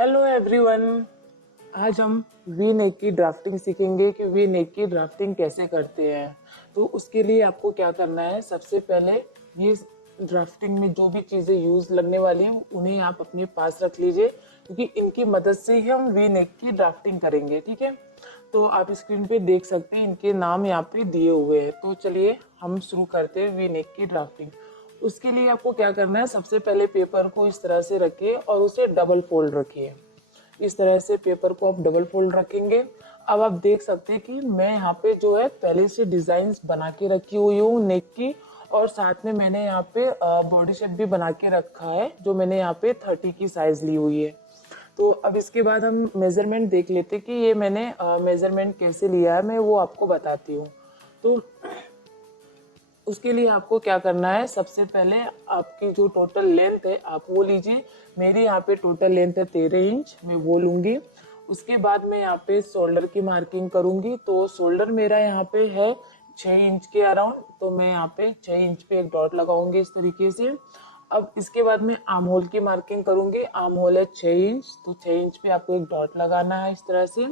Hello everyone. आज हम V neck की ड्राफ्टिंग सीखेंगे कि वी नेक की ड्राफ्टिंग कैसे करते हैं। तो उसके लिए आपको क्या करना है, सबसे पहले ये ड्राफ्टिंग में जो भी चीज़ें यूज़ लगने वाली हैं उन्हें आप अपने पास रख लीजिए, क्योंकि इनकी मदद से ही हम वी नेक की ड्राफ्टिंग करेंगे। ठीक है, तो आप स्क्रीन पे देख सकते हैं, इनके नाम यहाँ पे दिए हुए हैं। तो चलिए हम शुरू करते हैं वी नेक की ड्राफ्टिंग। उसके लिए आपको क्या करना है, सबसे पहले पेपर को इस तरह से रखिए और उसे डबल फोल्ड रखिए। इस तरह से पेपर को आप डबल फोल्ड रखेंगे। अब आप देख सकते हैं कि मैं यहाँ पे जो है पहले से डिजाइन बना के रखी हुई हूँ नेक की, और साथ में मैंने यहाँ पे बॉडी शेप भी बना के रखा है, जो मैंने यहाँ पे 30 की साइज ली हुई है। तो अब इसके बाद हम मेजरमेंट देख लेते हैं कि ये मैंने मेजरमेंट कैसे लिया है, मैं वो आपको बताती हूँ। तो उसके लिए आपको क्या करना है, सबसे पहले आपकी जो टोटल लेंथ है आप वो लीजिए। मेरी यहाँ पे टोटल लेंथ है 13 इंच, मैं वो लूँगी। उसके बाद मैं यहाँ पे शोल्डर की मार्किंग करूँगी। तो शोल्डर मेरा यहाँ पे है 6 इंच के अराउंड, तो मैं यहाँ पे 6 इंच पे एक डॉट लगाऊंगी इस तरीके से। अब इसके बाद मैं आर्म होल की मार्किंग करूँगी। आर्म होल है 6 इंच, तो 6 इंच पे आपको एक डॉट लगाना है इस तरह से।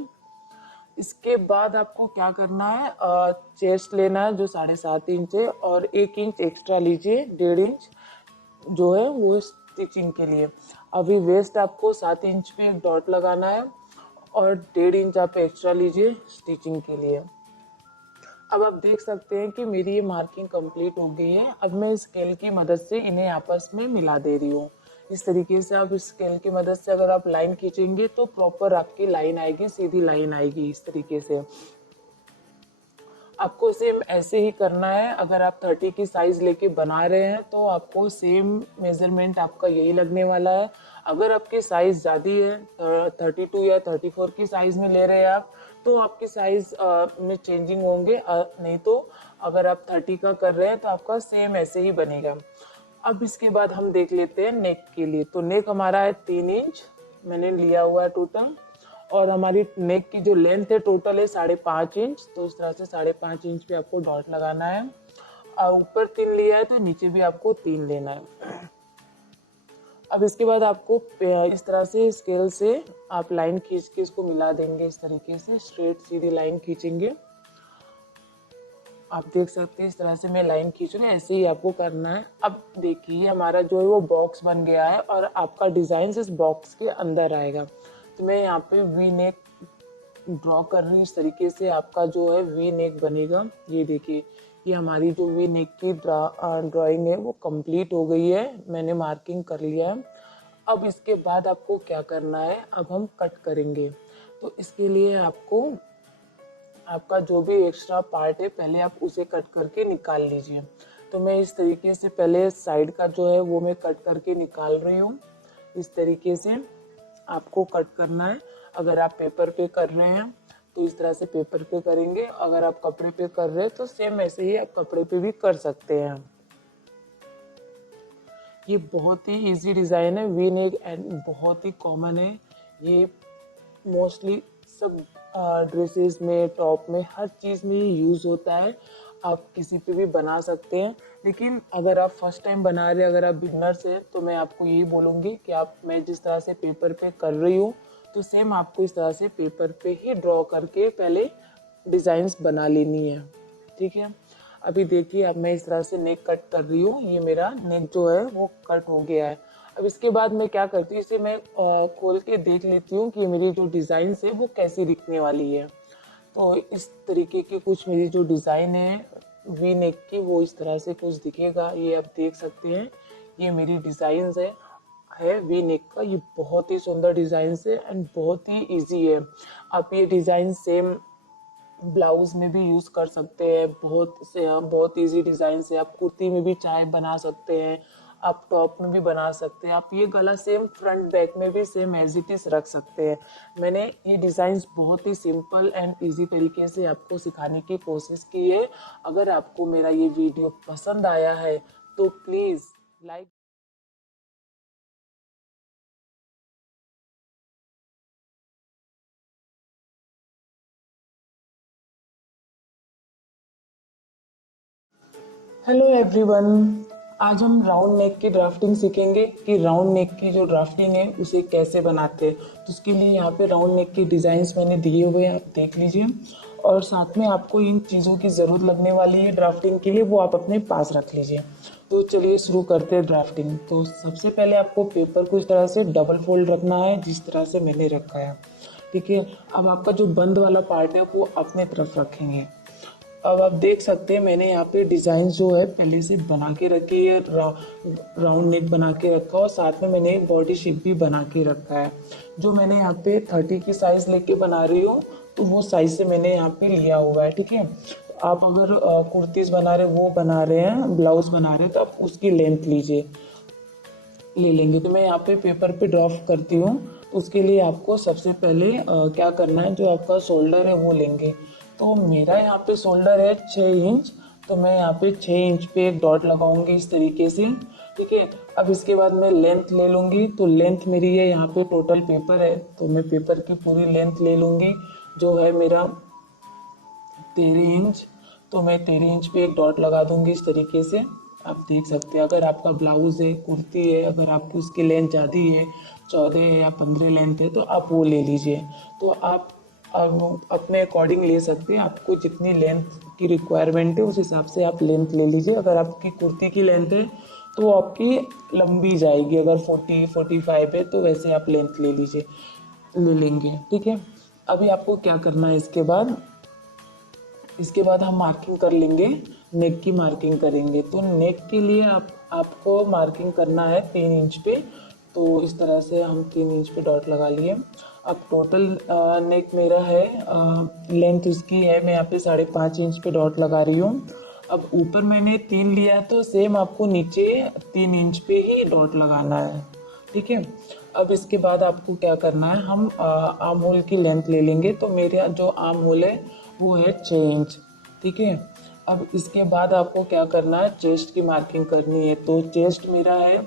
इसके बाद आपको क्या करना है, चेस्ट लेना है जो 7.5 इंच है, और 1 इंच एक्स्ट्रा लीजिए, 1.5 इंच जो है वो स्टिचिंग के लिए। अभी वेस्ट आपको 7 इंच पे एक डॉट लगाना है, और 1.5 इंच आप एक्स्ट्रा लीजिए स्टिचिंग के लिए। अब आप देख सकते हैं कि मेरी ये मार्किंग कंप्लीट हो गई है। अब मैं स्केल की मदद से इन्हें आपस में मिला दे रही हूँ। इस तरीके से आप स्केल की मदद से अगर आप लाइन खींचेंगे तो प्रॉपर आपकी लाइन आएगी, सीधी लाइन आएगी इस तरीके से। आपको सेम ऐसे ही करना है। अगर आप 30 की साइज लेके बना रहे हैं तो आपको सेम मेजरमेंट आपका यही लगने वाला है। अगर आपकी साइज ज़्यादा है, 32 या 34 की साइज में ले रहे हैं आप, तो आपकी साइज में चेंजिंग होंगे, नहीं तो अगर आप 30 का कर रहे हैं तो आपका सेम ऐसे ही बनेगा। अब इसके बाद हम देख लेते हैं नेक के लिए। तो नेक हमारा है 3 इंच मैंने लिया हुआ है टोटल, और हमारी नेक की जो लेंथ है टोटल है 5.5 इंच। तो इस तरह से 5.5 इंच पे आपको डॉट लगाना है। ऊपर 3 लिया है तो नीचे भी आपको 3 लेना है। अब इसके बाद आपको इस तरह से स्केल से आप लाइन खींच के इसको मिला देंगे, इस तरीके से स्ट्रेट सीधी लाइन खींचेंगे। आप देख सकते हैं इस तरह से मैं लाइन खींच रही हूँ, ऐसे ही आपको करना है। अब देखिए हमारा जो है वो बॉक्स बन गया है, और आपका डिजाइन इस बॉक्स के अंदर आएगा। तो मैं यहाँ पे वी नेक ड्रॉ कर रही हूँ, इस तरीके से आपका जो है वी नेक बनेगा। ये देखिए, ये हमारी जो वी नेक की ड्राइंग है वो कंप्लीट हो गई है, मैंने मार्किंग कर लिया है। अब इसके बाद आपको क्या करना है, अब हम कट करेंगे। तो इसके लिए आपको आपका जो भी एक्स्ट्रा पार्ट है पहले आप उसे कट करके निकाल लीजिए। तो मैं इस तरीके से पहले साइड का जो है वो मैं कट करके निकाल रही हूँ। इस तरीके से आपको कट करना है। अगर आप पेपर पे कर रहे हैं तो इस तरह से पेपर पे करेंगे, अगर आप कपड़े पे कर रहे हैं तो सेम ऐसे ही आप कपड़े पे भी कर सकते हैं। ये बहुत ही इजी डिज़ाइन है वी नेक, एंड बहुत ही कॉमन है ये। मोस्टली सब ड्रेसेस में, टॉप में, हर चीज़ में ये यूज़ होता है। आप किसी पे भी बना सकते हैं। लेकिन अगर आप फर्स्ट टाइम बना रहे हैं, अगर आप बिगनर्स हैं, तो मैं आपको यही बोलूँगी कि आप, मैं जिस तरह से पेपर पे कर रही हूँ तो सेम आपको इस तरह से पेपर पे ही ड्रॉ करके पहले डिज़ाइंस बना लेनी है। ठीक है, अभी देखिए अब मैं इस तरह से नेक कट कर रही हूँ। ये मेरा नेक जो है वो कट हो गया है। अब इसके बाद मैं क्या करती हूँ, इसे मैं खोल के देख लेती हूँ कि मेरी जो डिज़ाइन है वो कैसी दिखने वाली है। तो इस तरीके की कुछ मेरी जो डिज़ाइन है वी नेक की, वो इस तरह से कुछ दिखेगा। ये आप देख सकते हैं, ये मेरी डिज़ाइन है वी नेक का। ये बहुत ही सुंदर डिज़ाइन है एंड बहुत ही इजी है। आप ये डिज़ाइन सेम ब्लाउज में भी यूज़ कर सकते हैं। बहुत इजी डिज़ाइन से आप कुर्ती में भी चाहे बना सकते हैं, आप टॉप में भी बना सकते हैं। आप ये गला सेम फ्रंट बैक में भी सेम एज इट इज़ रख सकते हैं। मैंने ये डिज़ाइंस बहुत ही सिंपल एंड इजी तरीके से आपको सिखाने की कोशिश की है। अगर आपको मेरा ये वीडियो पसंद आया है तो प्लीज़ लाइक। हेलो एवरीवन, आज हम राउंड नेक की ड्राफ्टिंग सीखेंगे कि राउंड नेक की जो ड्राफ्टिंग है उसे कैसे बनाते हैं। तो उसके लिए यहाँ पे राउंड नेक की डिज़ाइंस मैंने दिए हुए हैं, आप देख लीजिए। और साथ में आपको इन चीज़ों की ज़रूरत लगने वाली है ड्राफ्टिंग के लिए, वो आप अपने पास रख लीजिए। तो चलिए शुरू करते हैं ड्राफ्टिंग। तो सबसे पहले आपको पेपर को इस तरह से डबल फोल्ड रखना है, जिस तरह से मैंने रखा है। ठीक है, अब आपका जो बंद वाला पार्ट है वो अपने तरफ रखेंगे। अब आप देख सकते हैं मैंने यहाँ पे डिज़ाइन जो है पहले से बना के रखी है, राउंड नेक बना के रखा और साथ में मैंने एक बॉडी शेप भी बना के रखा है। जो मैंने यहाँ पे 30 की साइज़ लेके बना रही हूँ, तो वो साइज़ से मैंने यहाँ पे लिया हुआ है। ठीक है, आप अगर कुर्तीज़ बना रहे, वो बना रहे हैं, ब्लाउज बना रहे हैं, तो आप उसकी लेंथ लीजिए, ले लेंगे। तो मैं यहाँ पे पेपर पे ड्राफ्ट करती हूँ। तो उसके लिए आपको सबसे पहले क्या करना है, जो आपका शोल्डर है वो लेंगे। तो मेरा यहाँ पे शोल्डर है 6 इंच, तो मैं यहाँ पे 6 इंच पे एक डॉट लगाऊंगी इस तरीके से। ठीक है, अब इसके बाद मैं लेंथ ले लूँगी। तो लेंथ मेरी है, यहाँ पे टोटल पेपर है, तो मैं पेपर की पूरी लेंथ ले लूँगी, जो है मेरा 13 इंच। तो मैं 13 इंच पे एक डॉट लगा दूंगी इस तरीके से। आप देख सकते हैं, अगर आपका ब्लाउज है, कुर्ती है, अगर आपकी उसकी लेंथ ज़्यादा है, 14 या 15 लेंथ है, तो आप वो ले लीजिए। तो आप अपने अकॉर्डिंग ले सकते हैं, आपको जितनी लेंथ की रिक्वायरमेंट है उस हिसाब से आप लेंथ ले लीजिए। अगर आपकी कुर्ती की लेंथ है तो वो आपकी लंबी जाएगी, अगर 40-45 है तो वैसे आप लेंथ ले लीजिए, ले लेंगे। ठीक है, अभी आपको क्या करना है, इसके बाद हम मार्किंग कर लेंगे, नेक की मार्किंग करेंगे। तो नेक के लिए आपको मार्किंग करना है 3 इंच पे। तो इस तरह से हम 3 इंच पे डॉट लगा लिए। अब टोटल नेक मेरा है, लेंथ उसकी है, मैं यहाँ पे 5.5 इंच पे डॉट लगा रही हूँ। अब ऊपर मैंने 3 लिया, तो सेम आपको नीचे 3 इंच पे ही डॉट लगाना है। ठीक है, अब इसके बाद आपको क्या करना है, हम आर्म होल की लेंथ ले लेंगे। तो मेरा जो आर्म होल है वो है 6 इंच। ठीक है, अब इसके बाद आपको क्या करना है, चेस्ट की मार्किंग करनी है। तो चेस्ट मेरा है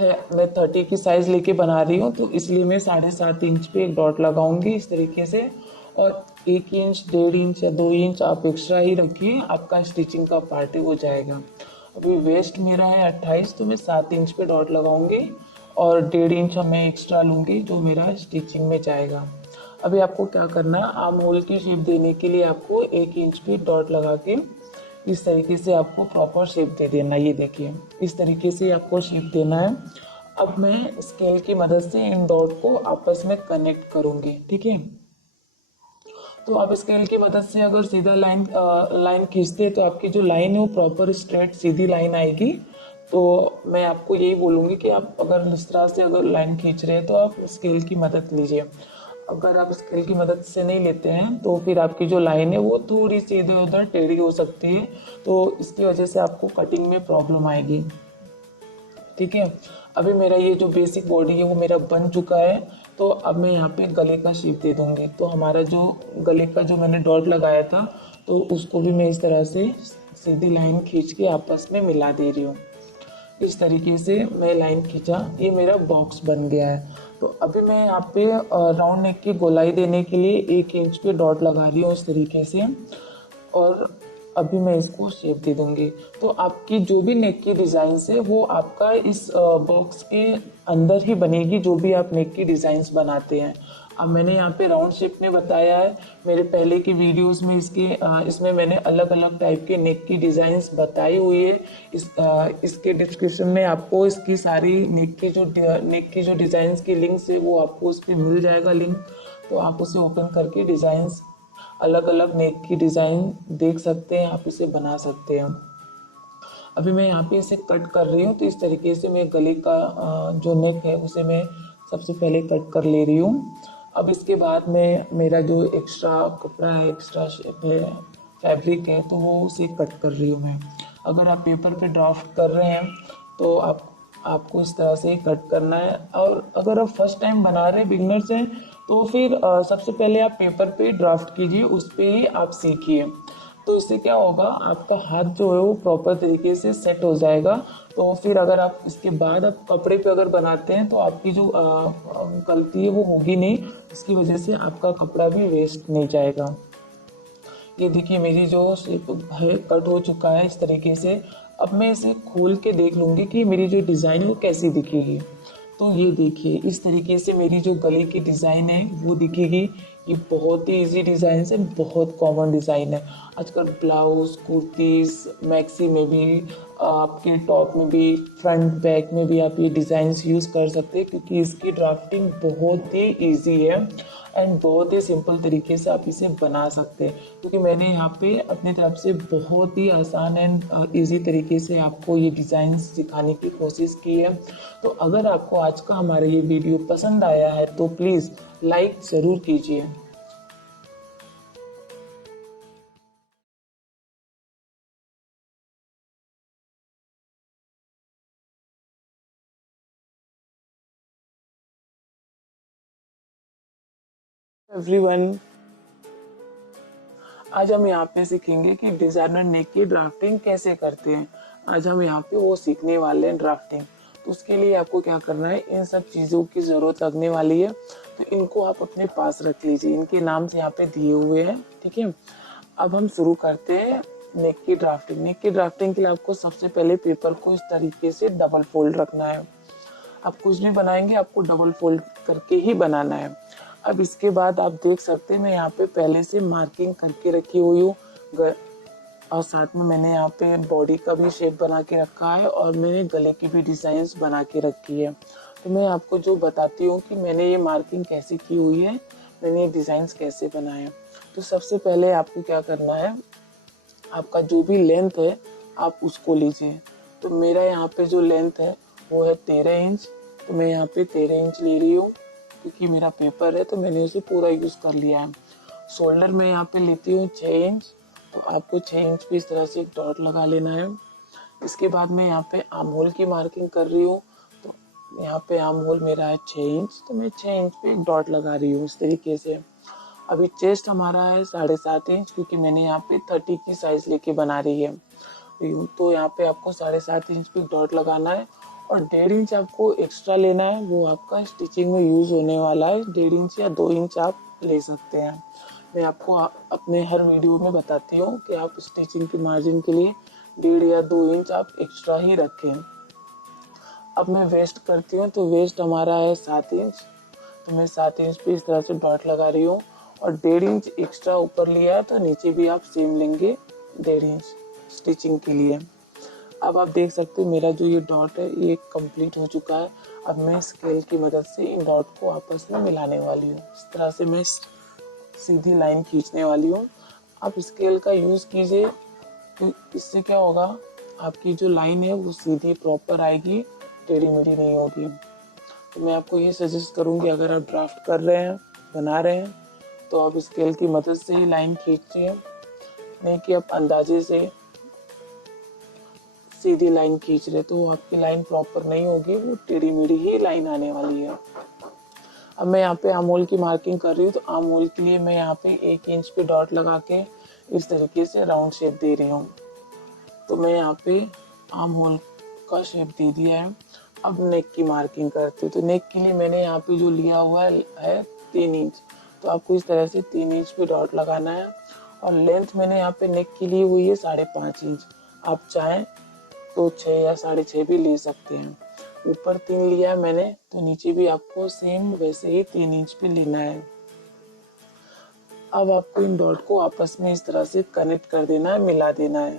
मैं 30 की साइज लेके बना रही हूँ, तो इसलिए मैं 7.5 इंच पे एक डॉट लगाऊंगी इस तरीके से। और 1 इंच, 1.5 इंच या 2 इंच आप एक्स्ट्रा ही रखिए, आपका स्टिचिंग का पार्ट है वो जाएगा। अभी वेस्ट मेरा है 28, तो मैं 7 इंच पे डॉट लगाऊंगी और 1.5 इंच मैं एक्स्ट्रा लूँगी, जो मेरा स्टिचिंग में जाएगा। अभी आपको क्या करना है, आर्म होल की शेप देने के लिए आपको 1 इंच पे डॉट लगा के इस तरीके से आपको प्रॉपर शेप दे देना। ये देखिए, इस तरीके से आपको शेप देना है। अब मैं स्केल की मदद से इन डॉट को आपस में कनेक्ट करूँगी। ठीक है, तो आप स्केल की मदद से अगर सीधा लाइन खींचते हैं, तो आपकी जो लाइन है वो प्रॉपर स्ट्रेट सीधी लाइन आएगी। तो मैं आपको यही बोलूँगी कि आप अगर इस तरह से अगर लाइन खींच रहे हैं तो आप स्केल की मदद लीजिए। अगर आप स्केल की मदद से नहीं लेते हैं तो फिर आपकी जो लाइन है वो थोड़ी सी इधर उधर टेढ़ी हो सकती है, तो इसकी वजह से आपको कटिंग में प्रॉब्लम आएगी। ठीक है, अभी मेरा ये जो बेसिक बॉडी है वो मेरा बन चुका है। तो अब मैं यहाँ पे गले का शेप दे दूँगी। तो हमारा जो गले का जो मैंने डॉट लगाया था, तो उसको भी मैं इस तरह से सीधी लाइन खींच के आपस में मिला दे रही हूँ। इस तरीके से मैं लाइन खींचा, ये मेरा बॉक्स बन गया है। तो अभी मैं यहाँ पे राउंड नेक की गोलाई देने के लिए 1 इंच पे डॉट लगा रही हूँ इस तरीके से, और अभी मैं इसको शेप दे दूंगी। तो आपकी जो भी नेक की डिज़ाइन है वो आपका इस बॉक्स के अंदर ही बनेगी, जो भी आप नेक की डिज़ाइंस बनाते हैं। अब मैंने यहाँ पे राउंड शेप में बताया है, मेरे पहले की वीडियोस में इसमें मैंने अलग अलग टाइप के नेक की डिज़ाइंस बताई हुई है। इसके डिस्क्रिप्शन में आपको इसकी सारी नेक की जो डिज़ाइंस की लिंक्स है वो आपको उस पर मिल जाएगा लिंक। तो आप उसे ओपन करके डिज़ाइंस, अलग अलग नेक की डिज़ाइन देख सकते हैं, आप इसे बना सकते हैं। अभी मैं यहाँ पे इसे कट कर रही हूँ। तो इस तरीके से मैं गले का जो नेक है उसे मैं सबसे पहले कट कर ले रही हूँ। अब इसके बाद मैं मेरा जो एक्स्ट्रा कपड़ा है, एक्स्ट्रा फैब्रिक है, तो वो उसे कट कर रही हूँ मैं। अगर आप पेपर पे ड्राफ्ट कर रहे हैं तो आपको इस तरह से कट करना है। और अगर आप फर्स्ट टाइम बना रहे बिगनर्स हैं तो फिर सबसे पहले आप पेपर पे ड्राफ्ट कीजिए, उस पर ही आप सीखिए। तो इससे क्या होगा, आपका हाथ जो है वो प्रॉपर तरीके से सेट हो जाएगा। तो फिर अगर आप इसके बाद आप कपड़े पे अगर बनाते हैं तो आपकी जो गलती है वो होगी नहीं, इसकी वजह से आपका कपड़ा भी वेस्ट नहीं जाएगा। ये देखिए मेरी जो शेप है कट हो चुका है इस तरीके से। अब मैं इसे खोल के देख लूँगी कि मेरी जो डिज़ाइन है वो कैसी दिखेगी। तो ये देखिए इस तरीके से मेरी जो गले की डिज़ाइन है वो दिखेगी। ये बहुत ही इजी डिज़ाइन है, बहुत कॉमन डिज़ाइन है। आजकल ब्लाउज, कुर्तीज़, मैक्सी में भी, आपके टॉप में भी, फ्रंट बैक में भी आप ये डिज़ाइंस यूज़ कर सकते हैं, क्योंकि इसकी ड्राफ्टिंग बहुत ही इजी है एंड बहुत ही सिंपल तरीके से आप इसे बना सकते हैं। क्योंकि मैंने यहाँ पे अपनी तरफ से बहुत ही आसान एंड इजी तरीके से आपको ये डिज़ाइन सिखाने की कोशिश की है। तो अगर आपको आज का हमारा ये वीडियो पसंद आया है तो प्लीज़ लाइक ज़रूर कीजिए। एवरीवन, आज हम यहाँ पे सीखेंगे कि डिजाइनर नेक की ड्राफ्टिंग कैसे करते हैं। आज हम यहाँ पे वो सीखने वाले हैं ड्राफ्टिंग। तो उसके लिए आपको क्या करना है, इन सब चीज़ों की ज़रूरत लगने वाली है। तो इनको आप अपने पास रख लीजिए, इनके नाम यहाँ पे दिए हुए हैं, ठीक है। अब हम शुरू करते हैं नेक की ड्राफ्टिंग। नेक की ड्राफ्टिंग के लिए आपको सबसे पहले पेपर को इस तरीके से डबल फोल्ड रखना है। आप कुछ भी बनाएंगे आपको डबल फोल्ड करके ही बनाना है। अब इसके बाद आप देख सकते हैं मैं यहाँ पे पहले से मार्किंग करके रखी हुई हूँ, और साथ में मैंने यहाँ पे बॉडी का भी शेप बना के रखा है और मैंने गले की भी डिजाइन्स बना के रखी है। तो मैं आपको जो बताती हूँ कि मैंने ये मार्किंग कैसे की हुई है, मैंने ये डिजाइन्स कैसे बनाए हैं। तो सबसे पहले आपको क्या करना है, आपका जो भी लेंथ है आप उसको लीजिए। तो मेरा यहाँ पे जो लेंथ है वो है 13 इंच। तो मैं यहाँ पे 13 इंच ले रही हूँ, क्योंकि मेरा पेपर है तो मैंने उसे पूरा यूज़ कर लिया है। शोल्डर में यहाँ पे लेती हूँ 6 इंच। तो आपको 6 इंच पे इस तरह से एक डॉट लगा लेना है। इसके बाद मैं यहाँ पे आर्म होल की मार्किंग कर रही हूँ। तो यहाँ पे आर्म होल मेरा है 6 इंच, तो मैं 6 इंच पे एक डॉट लगा रही हूँ इस तरीके से। अभी चेस्ट हमारा है 7.5 इंच, क्योंकि मैंने यहाँ पे 30 की साइज लेके बना रही है। तो यहाँ पे आपको 7.5 इंच पे डॉट लगाना है और 1.5 इंच आपको एक्स्ट्रा लेना है, वो आपका स्टिचिंग में यूज होने वाला है। 1.5 इंच या 2 इंच आप ले सकते हैं। मैं आपको अपने हर वीडियो में बताती हूँ कि आप स्टिचिंग के मार्जिन के लिए 1.5 या 2 इंच आप एक्स्ट्रा ही रखें। अब मैं वेस्ट करती हूँ, तो वेस्ट हमारा है 7 इंच। तो मैं 7 इंच पे इस तरह से डॉट लगा रही हूँ और 1.5 इंच एक्स्ट्रा ऊपर लिया है, तो नीचे भी आप सेम लेंगे 1.5 इंच स्टिचिंग के लिए। अब आप देख सकते हो मेरा जो ये डॉट है ये कंप्लीट हो चुका है। अब मैं स्केल की मदद से इन डॉट को आपस में मिलाने वाली हूँ। इस तरह से मैं सीधी लाइन खींचने वाली हूँ। आप स्केल का यूज़ कीजिए, तो इससे क्या होगा, आपकी जो लाइन है वो सीधी प्रॉपर आएगी, टेढ़ी मेढ़ी नहीं होगी। तो मैं आपको ये सजेस्ट करूँगी, अगर आप ड्राफ्ट कर रहे हैं, बना रहे हैं, तो आप स्केल की मदद से ही लाइन खींचिए, नहीं कि आप अंदाजे से सीधी लाइन खींच रहे तो आपकी लाइन प्रॉपर नहीं होगी, वो टेढ़ी मेढ़ी ही लाइन आने वाली है। अब मैं यहाँ पे आर्म होल की मार्किंग कर रही हूँ। तो आर्म होल के लिए मैं यहाँ पे 1 इंच पे डॉट लगा के इस तरीके से राउंड शेप दे रही हूँ। तो मैं यहाँ पे आर्म होल का शेप दे दिया है। अब नेक की मार्किंग करती हूँ। तो नेक के लिए मैंने यहाँ पे जो लिया हुआ है 3 इंच। तो आपको इस तरह से 3 इंच पे डॉट लगाना है और लेंथ मैंने यहाँ पे नेक की ली हुई है 5.5 इंच। आप चाहें तो 6 या 6.5 भी ले सकते हैं। ऊपर 3 लिया है मैंने, तो नीचे भी आपको सेम वैसे ही 3 इंच पे लेना है। अब आपको इन डॉट को आपस में इस तरह से कनेक्ट कर देना है, मिला देना है।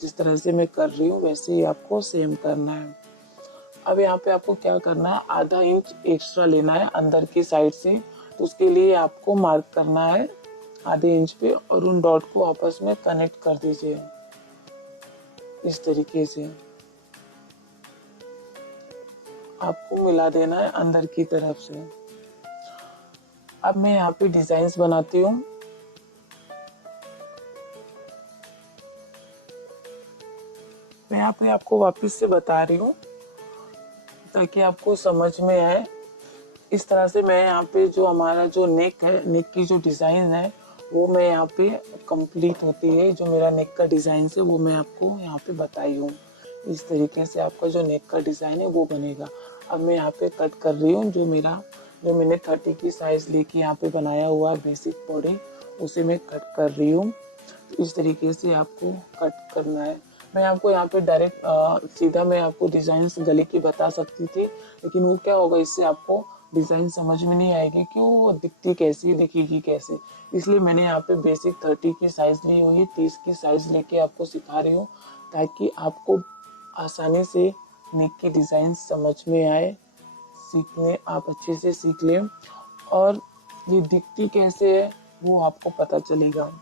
जिस तरह से मैं कर रही हूँ वैसे ही आपको सेम करना है। अब यहाँ पे आपको क्या करना है, आधा इंच एक्स्ट्रा लेना है अंदर की साइड से। तो उसके लिए आपको मार्क करना है आधे इंच पे और उन डॉट को आपस में कनेक्ट कर दीजिए इस तरीके से। आपको मिला देना है अंदर की तरफ से। अब मैं यहाँ पे डिजाइन्स बनाती हूँ। मैं यहाँ पे आपको वापस से बता रही हूँ ताकि आपको समझ में आए। इस तरह से मैं यहाँ पे जो हमारा जो नेक है, नेक की जो डिज़ाइन है वो मैं यहाँ पे कंप्लीट होती है। जो मेरा नेक का डिज़ाइन है वो मैं आपको यहाँ पे बताई हूँ। इस तरीके से आपका जो नेक का डिज़ाइन है वो बनेगा। अब मैं यहाँ पे कट कर रही हूँ। जो मैंने 30 की साइज़ लेके यहाँ पे बनाया हुआ है बेसिक बॉडी, उसे मैं कट कर रही हूँ। इस तरीके से आपको कट करना है। मैं आपको यहाँ पे डायरेक्ट सीधा मैं आपको डिजाइन गले की बता सकती थी, लेकिन वो क्या होगा, इससे आपको डिजाइन समझ में नहीं आएगी कि वो दिखती कैसी, दिखेगी कैसे। इसलिए मैंने यहाँ पे बेसिक 30 की साइज ली हुई है, 30 की साइज लेके आपको सिखा रही हूँ, ताकि आपको आसानी से नेक की डिजाइन समझ में आए, सीखने आप अच्छे से सीख लें, और ये दिखती कैसे है वो आपको पता चलेगा।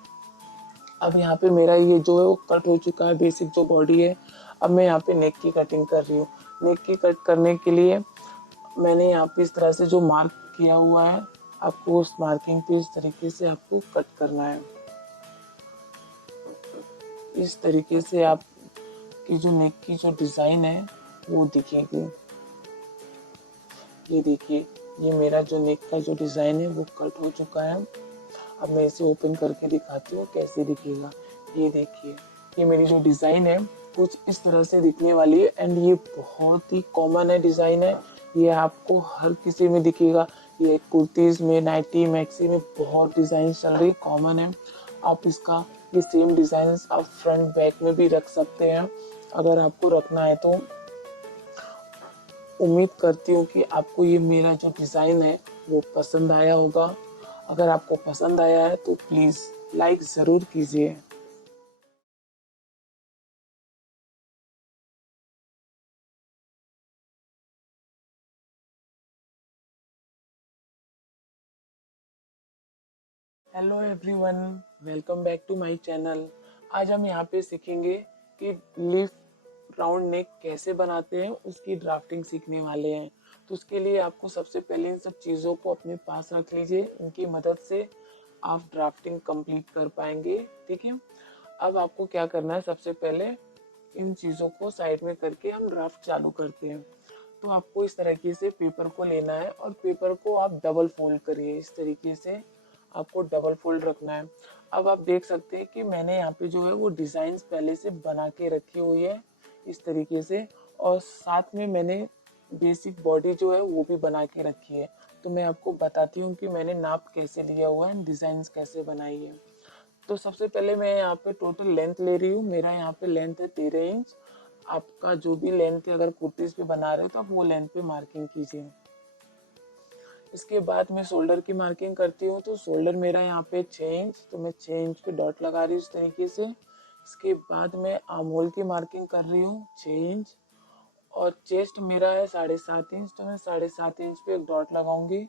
अब यहाँ पे मेरा ये जो है वो कट हो चुका है, बेसिक जो बॉडी है। अब मैं यहाँ पे नेक की कटिंग कर रही हूँ। नेक की कट करने के लिए मैंने यहाँ पे इस तरह से जो मार्क किया हुआ है, आपको उस मार्किंग पे इस तरीके से आपको कट करना है। इस तरीके से आपकी जो नेक की जो डिजाइन है वो दिखेगी। ये देखिए, ये मेरा जो नेक का जो डिजाइन है वो कट हो चुका है। अब मैं इसे ओपन करके दिखाती हूँ कैसे दिखेगा। ये देखिए, ये मेरी जो डिजाइन है कुछ इस तरह से दिखने वाली है, एंड ये बहुत ही कॉमन है डिजाइन है। ये आपको हर किसी में दिखेगा। ये कुर्तीज में, नाइटी, मैक्सी में बहुत डिजाइन चल रही, कॉमन है। आप इसका ये सेम डिजाइन आप फ्रंट बैक में भी रख सकते हैं, अगर आपको रखना है तो। उम्मीद करती हूँ कि आपको ये मेरा जो डिज़ाइन है वो पसंद आया होगा। अगर आपको पसंद आया है तो प्लीज़ लाइक ज़रूर कीजिए। Hello everyone, welcome back to my channel. आज हम यहाँ पे सीखेंगे कि लीफ राउंड नेक कैसे बनाते हैं, उसकी ड्राफ्टिंग सीखने वाले हैं। तो उसके लिए आपको सबसे पहले इन सब चीज़ों को अपने पास रख लीजिए, इनकी मदद से आप ड्राफ्टिंग कंप्लीट कर पाएंगे। ठीक है, अब आपको क्या करना है, सबसे पहले इन चीज़ों को साइड में करके हम ड्राफ्ट चालू करते हैं। तो आपको इस तरीके से पेपर को लेना है, और पेपर को आप डबल फोल्ड करिए। इस तरीके से आपको डबल फोल्ड रखना है। अब आप देख सकते हैं कि मैंने यहाँ पे जो है वो डिजाइन पहले से बना के रखी हुई है इस तरीके से, और साथ में मैंने बेसिक बॉडी जो है वो भी बना के रखी है। तो मैं आपको बताती हूँ कि मैंने नाप कैसे लिया हुआ है, डिजाइन कैसे बनाई है। तो सबसे पहले मैं यहाँ पे टोटल लेंथ ले रही हूँ। मेरा यहाँ पे लेंथ है 13 इंच। आपका जो भी लेंथ है, अगर कुर्तीज पे बना रहे हो तो आप वो लेंथ पे मार्किंग कीजिए। इसके बाद मैं शोल्डर की मार्किंग करती हूँ। तो शोल्डर मेरा यहाँ पे 6 इंच, तो मैं 6 इंच पे डॉट लगा रही हूँ इस तरीके से। इसके बाद मैं आर्म होल की मार्किंग कर रही हूँ 6 इंच, और चेस्ट मेरा है 7.5 इंच, तो मैं 7.5 इंच पे एक डॉट लगाऊंगी,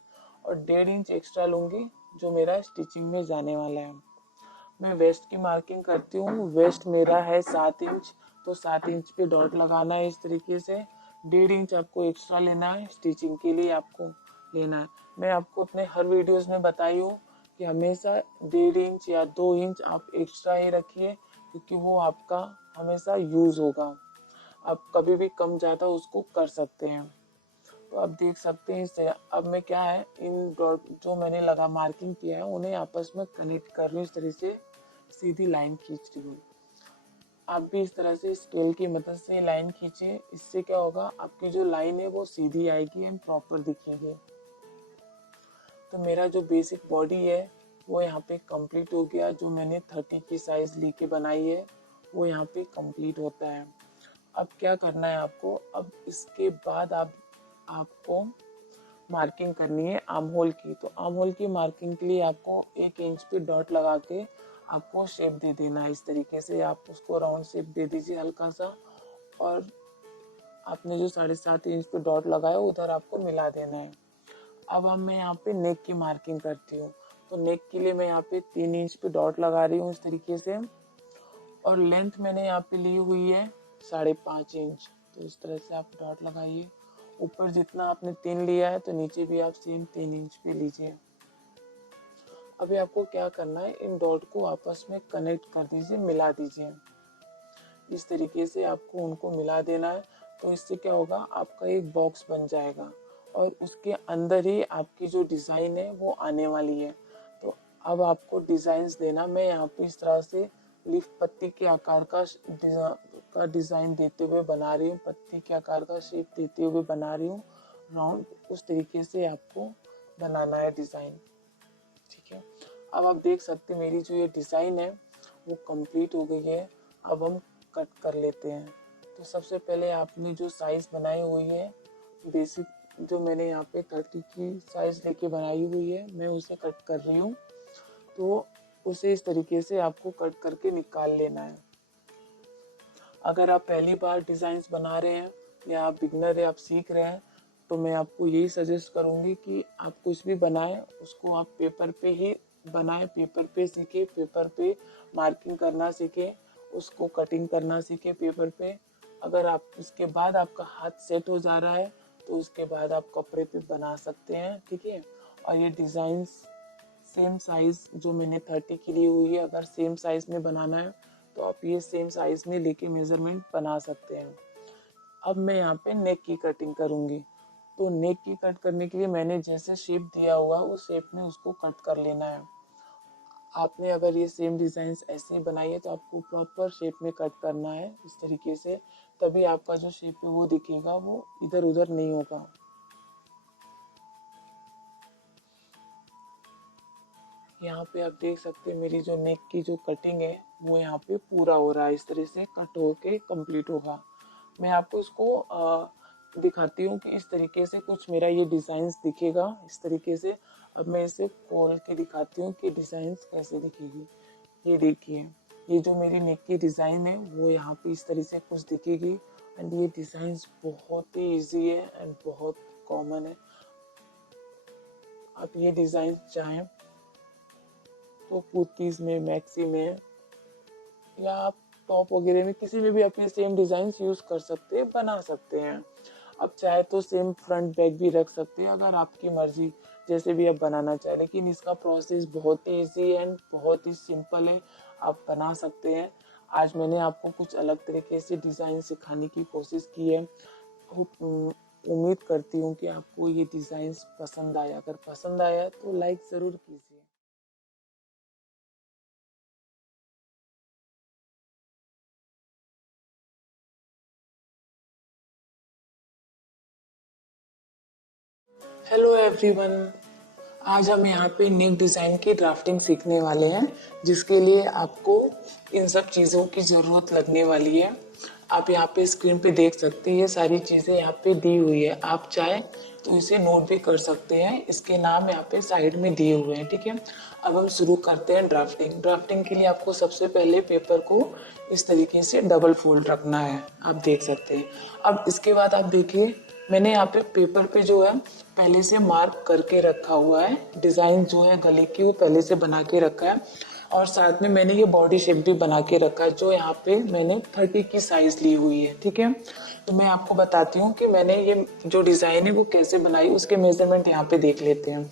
और 1.5 इंच एक्स्ट्रा लूंगी जो मेरा स्टिचिंग में जाने वाला है। मैं वेस्ट की मार्किंग करती हूँ। वेस्ट मेरा है 7 इंच, तो 7 इंच पे डॉट लगाना है इस तरीके से। 1.5 इंच आपको एक्स्ट्रा लेना है, स्टिचिंग के लिए आपको लेना है। मैं आपको अपने हर वीडियोस में बताई हूँ कि हमेशा 1.5 इंच या 2 इंच आप एक्स्ट्रा ही रखिए, क्योंकि वो आपका हमेशा यूज होगा। आप कभी भी कम ज़्यादा उसको कर सकते हैं। तो आप देख सकते हैं इससे अब मैं क्या है, इन डॉट जो मैंने लगा मार्किंग किया है उन्हें आपस में कनेक्ट कर रही हूँ, इस तरह से सीधी लाइन खींच रही हूँ। आप भी इस तरह से स्केल की मदद से लाइन खींचिए। इससे क्या होगा, आपकी जो लाइन है वो सीधी आएगी एंड प्रॉपर दिखेगी। तो मेरा जो बेसिक बॉडी है वो यहाँ पे कंप्लीट हो गया। जो मैंने 30 की साइज लेके बनाई है वो यहाँ पे कंप्लीट होता है। अब क्या करना है आपको, अब इसके बाद आपको मार्किंग करनी है आर्म होल की। तो आर्म होल की मार्किंग के लिए आपको 1 इंच पे डॉट लगा के आपको शेप दे देना है। इस तरीके से आप उसको राउंड शेप दे दीजिए हल्का सा, और आपने जो 7.5 इंच पे डॉट लगाया उधर आपको मिला देना है। अब हम मैं यहाँ पे नेक की मार्किंग करती हूँ। तो नेक के लिए मैं यहाँ पे 3 इंच पे डॉट लगा रही हूँ इस तरीके से, और लेंथ मैंने यहाँ पे ली हुई है 5.5 इंच। तो इस तरह से आप डॉट लगाइए। ऊपर जितना आपने 3 लिया है तो नीचे भी आप सेम 3 इंच पे लीजिए। अभी आपको क्या करना है, इन डॉट को आपस में कनेक्ट कर दीजिए, मिला दीजिए। इस तरीके से आपको उनको मिला देना है। तो इससे क्या होगा, आपका एक बॉक्स बन जाएगा, और उसके अंदर ही आपकी जो डिज़ाइन है वो आने वाली है। तो अब आपको डिज़ाइंस देना, मैं यहाँ पे इस तरह से लीफ पत्ती के आकार का डिज़ाइन देते हुए बना रही हूँ, पत्ती के आकार का शेप देते हुए बना रही हूँ राउंड। उस तरीके से आपको बनाना है डिज़ाइन। ठीक है, अब आप देख सकते हैं मेरी जो ये डिज़ाइन है वो कंप्लीट हो गई है। अब हम कट कर लेते हैं। तो सबसे पहले आपने जो साइज़ बनाई हुई है, बेसिक जो मैंने यहाँ पे 30 की साइज़ लेके बनाई हुई है, मैं उसे कट कर रही हूँ। तो उसे इस तरीके से आपको कट करके निकाल लेना है। अगर आप पहली बार डिज़ाइंस बना रहे हैं या आप बिगनर है, आप सीख रहे हैं, तो मैं आपको यही सजेस्ट करूँगी कि आप कुछ भी बनाएं उसको आप पेपर पे ही बनाएं, पेपर पे सीखें, पेपर पे मार्किंग करना सीखें, उसको कटिंग करना सीखें पेपर पे। अगर आप उसके बाद आपका हाथ सेट हो जा रहा है तो उसके बाद आप कपड़े पे बना सकते हैं, ठीक है। और ये डिज़ाइंस सेम साइज़ जो मैंने 30 की ली हुई है, अगर सेम साइज़ में बनाना है तो आप ये सेम साइज़ में लेके मेज़रमेंट बना सकते हैं। अब मैं यहाँ पे नेक की कटिंग करूँगी। तो नेक की कट करने के लिए मैंने जैसे शेप दिया हुआ उस शेप में उसको कट कर लेना है। आपने अगर ये सेम डिज़ाइंस ऐसे ही बनाई है तो आपको प्रॉपर शेप में कट करना है इस तरीके से, तभी आपका जो शेप है वो दिखेगा, वो इधर उधर नहीं होगा। यहाँ पे आप देख सकते हैं मेरी जो नेक की जो कटिंग है वो यहाँ पे पूरा हो रहा है, इस तरह से कट होके कंप्लीट होगा। मैं आपको इसको दिखाती हूँ कि इस तरीके से कुछ मेरा ये डिज़ाइंस दिखेगा इस तरीके से। अब मैं इसे खोल के दिखाती हूँ कि डिज़ाइंस कैसे दिखेगी। ये देखिए, ये जो मेरी नेक की डिज़ाइन है वो यहाँ पे इस तरह से कुछ दिखेगी। एंड ये डिज़ाइंस बहुत ही ईजी है एंड बहुत कॉमन है। आप ये डिज़ाइन चाहें तो कुर्तीज़ में, मैक्सी में या आप टॉप वगैरह में किसी में भी आप ये सेम डिज़ाइन यूज़ कर सकते हैं, बना सकते हैं। आप चाहे तो सेम फ्रंट बैक भी रख सकते हैं, अगर आपकी मर्जी जैसे भी आप बनाना चाहें। लेकिन इसका प्रोसेस बहुत ही ईजी एंड बहुत ही सिंपल है, आप बना सकते हैं। आज मैंने आपको कुछ अलग तरीके से डिज़ाइन सिखाने की कोशिश की है। उम्मीद करती हूँ कि आपको ये डिज़ाइंस पसंद आया। अगर पसंद आया तो लाइक ज़रूर कीजिए। हेलो एवरीवन, आज हम यहाँ पे नेक डिज़ाइन की ड्राफ्टिंग सीखने वाले हैं, जिसके लिए आपको इन सब चीज़ों की ज़रूरत लगने वाली है। आप यहाँ पे स्क्रीन पे देख सकते हैं, ये सारी चीज़ें यहाँ पे दी हुई है। आप चाहे तो इसे नोट भी कर सकते हैं, इसके नाम यहाँ पे साइड में दिए हुए हैं, ठीक है। अब हम शुरू करते हैं ड्राफ्टिंग। ड्राफ्टिंग के लिए आपको सबसे पहले पेपर को इस तरीके से डबल फोल्ड रखना है, आप देख सकते हैं। अब इसके बाद आप देखिए, मैंने यहाँ पे पेपर पे जो है पहले से मार्क करके रखा हुआ है, डिज़ाइन जो है गले की वो पहले से बना के रखा है। और साथ में मैंने ये बॉडी शेप भी बना के रखा है, जो यहाँ पे मैंने 30 की साइज़ ली हुई है, ठीक है। तो मैं आपको बताती हूँ कि मैंने ये जो डिज़ाइन है वो कैसे बनाई, उसके मेजरमेंट यहाँ पे देख लेते हैं।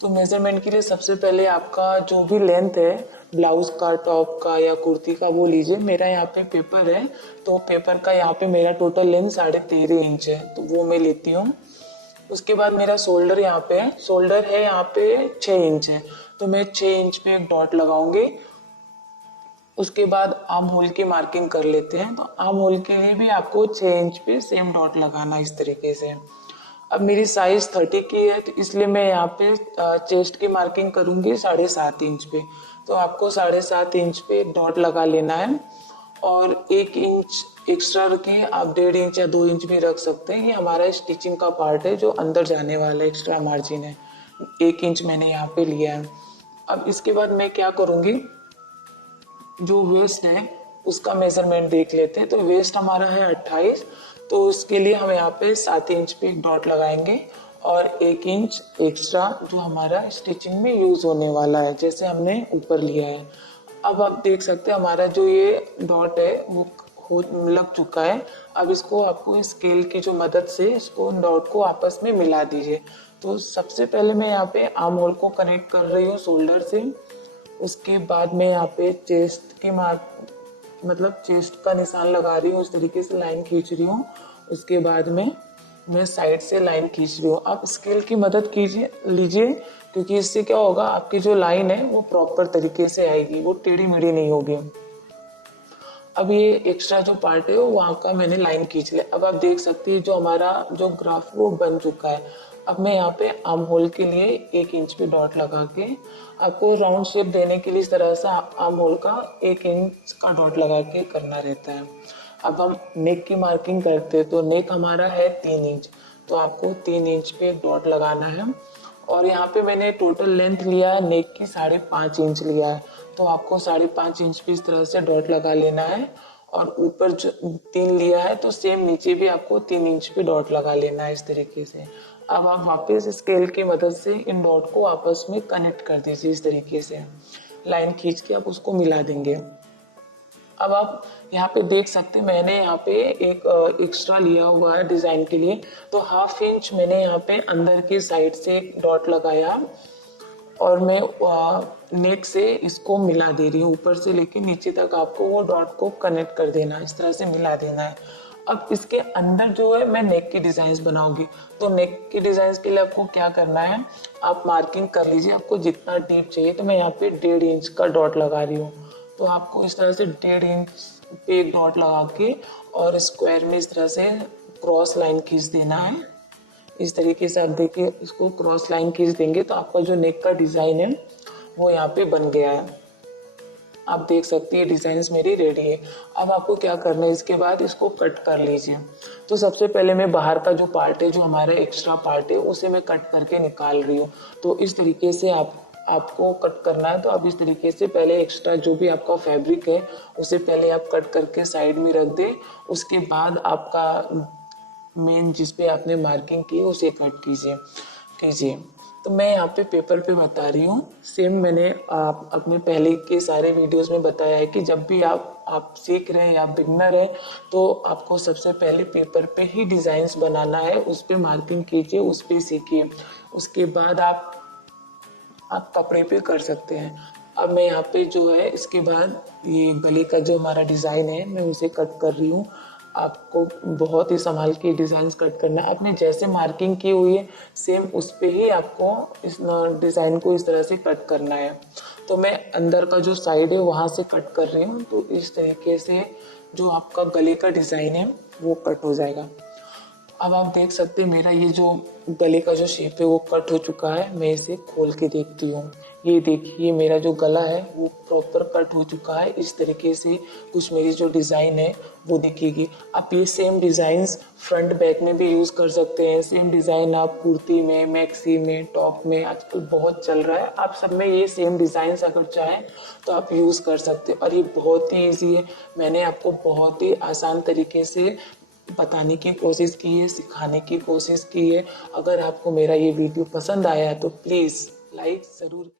तो मेजरमेंट के लिए सबसे पहले आपका जो भी लेंथ है ब्लाउज का, टॉप का या कुर्ती का, वो लीजिए। मेरा यहाँ पे पेपर है, तो पेपर का यहाँ पे मेरा टोटल लेंथ 13.5 इंच है, तो वो मैं लेती हूँ। उसके बाद मेरा शोल्डर यहाँ पे है, शोल्डर है यहाँ पे 6 इंच है, तो मैं 6 इंच पे एक डॉट लगाऊंगी। उसके बाद आर्म होल की मार्किंग कर लेते हैं। तो आर्म होल के लिए भी आपको 6 इंच पे सेम डॉट लगाना इस तरीके से। अब मेरी साइज 30 की है, तो इसलिए मैं यहाँ पे चेस्ट की मार्किंग करूंगी 7.5 इंच पे। तो आपको 7.5 इंच पे डॉट लगा लेना है। और 1 इंच एक्स्ट्रा रखिए, आप 1.5 इंच या 2 इंच भी रख सकते हैं। ये हमारा स्टिचिंग का पार्ट है जो अंदर जाने वाला एक्स्ट्रा मार्जिन है, 1 इंच मैंने यहाँ पे लिया है। अब इसके बाद मैं क्या करूँगी, जो वेस्ट है उसका मेजरमेंट देख लेते हैं। तो वेस्ट हमारा है 28, तो उसके लिए हम यहाँ पे 7 इंच पे एक डॉट लगाएंगे और 1 इंच एक्स्ट्रा जो हमारा स्टिचिंग में यूज होने वाला है, जैसे हमने ऊपर लिया है। अब आप देख सकते हैं हमारा जो ये डॉट है वो हो लग चुका है। अब इसको आपको स्केल की जो मदद से इसको डॉट को आपस में मिला दीजिए। तो सबसे पहले मैं यहाँ पे आर्म होल को कनेक्ट कर रही हूँ शोल्डर से। उसके बाद मैं यहाँ पे चेस्ट के मार्क मतलब चेस्ट का निशान लगा रही हूँ, उस तरीके से लाइन खींच रही हूँ। उसके बाद में मैं साइड से लाइन खींच रही हूँ। आप स्केल की मदद लीजिए, क्योंकि इससे क्या होगा, आपकी जो लाइन है वो प्रॉपर तरीके से आएगी, वो टेढ़ी मेढ़ी नहीं होगी। अब ये एक्स्ट्रा जो पार्ट है वो वहाँ का मैंने लाइन खींच लिया। अब आप देख सकते हैं जो हमारा जो ग्राफ वो बन चुका है। अब मैं यहाँ पे आर्म होल के लिए 1 इंच पे डॉट लगा के आपको राउंड शेप देने के लिए इस तरह से आर्म होल का 1 इंच का डॉट लगा के करना रहता है। अब हम नेक की मार्किंग करते हैं, तो नेक हमारा है 3 इंच, तो आपको 3 इंच पे डॉट लगाना है। और यहाँ पे मैंने टोटल लेंथ लिया है नेक की 5.5 इंच लिया है, तो आपको 5.5 इंच पे इस तरह से डॉट लगा लेना है। और ऊपर जो 3 लिया है तो सेम नीचे भी आपको 3 इंच पे डॉट लगा लेना है इस तरीके से। अब आप वापस स्केल की मदद से इन डॉट को आपस में कनेक्ट कर दीजिए इस तरीके से, लाइन खींच के आप उसको मिला देंगे। अब आप यहाँ पे देख सकते हैं मैंने यहाँ पे एक एक्स्ट्रा लिया हुआ है डिज़ाइन के लिए, तो 1/2 इंच मैंने यहाँ पे अंदर की साइड से एक डॉट लगाया और मैं नेक से इसको मिला दे रही हूँ, ऊपर से लेके नीचे तक आपको वो डॉट को कनेक्ट कर देना है, इस तरह से मिला देना है। अब इसके अंदर जो है मैं नेक की डिजाइन बनाऊंगी, तो नेक की डिजाइन के लिए आपको क्या करना है, आप मार्किंग कर लीजिए आपको जितना डीप चाहिए। तो मैं यहाँ पे 1.5 इंच का डॉट लगा रही हूँ, तो आपको इस तरह से 1.5 इंच पे एक डॉट लगा के और स्क्वायर में इस तरह से क्रॉस लाइन खींच देना है। इस तरीके से आप देखिए इसको क्रॉस लाइन खींच देंगे तो आपका जो नेक का डिजाइन है वो यहाँ पे बन गया है। आप देख सकते हैं डिजाइन मेरी रेडी है। अब आपको क्या करना है, इसके बाद इसको कट कर लीजिए। तो सबसे पहले मैं बाहर का जो पार्ट है, जो हमारा एक्स्ट्रा पार्ट है, उसे मैं कट करके निकाल रही हूँ। तो इस तरीके से आपको कट करना है। तो आप इस तरीके से पहले एक्स्ट्रा जो भी आपका फैब्रिक है उसे पहले आप कट करके साइड में रख दें। उसके बाद आपका मेन जिस पे आपने मार्किंग की है उसे कट कीजिए कीजिए। तो मैं यहाँ पे पेपर पे बता रही हूँ, सेम मैंने आप अपने पहले के सारे वीडियोस में बताया है कि जब भी आप सीख रहे हैं या बिगनर है तो आपको सबसे पहले पेपर पे ही डिज़ाइंस बनाना है, उस पे मार्किंग कीजिए, उस पे सीखिए, उसके बाद आप कपड़े पे कर सकते हैं। अब मैं यहाँ पे जो है इसके बाद ये गले का जो हमारा डिज़ाइन है मैं उसे कट कर रही हूँ। आपको बहुत ही संभाल के डिज़ाइन कट करना है, आपने जैसे मार्किंग की हुई है सेम उस पे ही आपको इस डिज़ाइन को इस तरह से कट करना है। तो मैं अंदर का जो साइड है वहाँ से कट कर रही हूँ, तो इस तरीके से जो आपका गले का डिज़ाइन है वो कट हो जाएगा। अब आप देख सकते हैं मेरा ये जो गले का जो शेप है वो कट हो चुका है। मैं इसे खोल के देखती हूँ, ये देखिए मेरा जो गला है वो प्रॉपर कट हो चुका है। इस तरीके से कुछ मेरी जो डिज़ाइन है वो दिखेगी। आप ये सेम डिज़ाइंस फ्रंट बैक में भी यूज़ कर सकते हैं। सेम डिज़ाइन आप कुर्ती में, मैक्सी में, टॉप में आजकल बहुत चल रहा है, आप सब में ये सेम डिज़ाइंस अगर चाहें तो आप यूज़ कर सकते हैं। और ये बहुत ही ईजी है, मैंने आपको बहुत ही आसान तरीके से बताने की कोशिश की है, सिखाने की कोशिश की है। अगर आपको मेरा ये वीडियो पसंद आया तो प्लीज़ लाइक ज़रूर।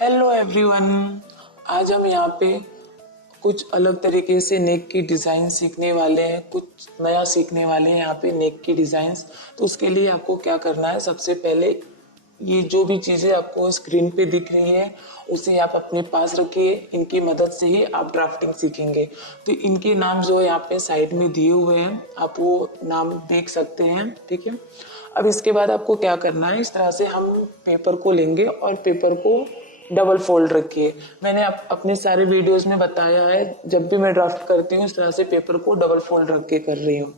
हेलो एवरीवन, आज हम यहाँ पे कुछ अलग तरीके से नेक की डिज़ाइन सीखने वाले हैं, कुछ नया सीखने वाले हैं यहाँ पे नेक की डिज़ाइंस। तो उसके लिए आपको क्या करना है, सबसे पहले ये जो भी चीज़ें आपको स्क्रीन पे दिख रही है उसे आप अपने पास रखिए, इनकी मदद से ही आप ड्राफ्टिंग सीखेंगे। तो इनके नाम जो यहाँ पे साइड में दिए हुए हैं आप वो नाम देख सकते हैं, ठीक है। अब इसके बाद आपको क्या करना है, इस तरह से हम पेपर को लेंगे और पेपर को डबल फोल्ड रखिए। मैंने अपने सारे वीडियोस में बताया है, जब भी मैं ड्राफ्ट करती हूँ इस तरह से पेपर को डबल फोल्ड रख के कर रही हूँ।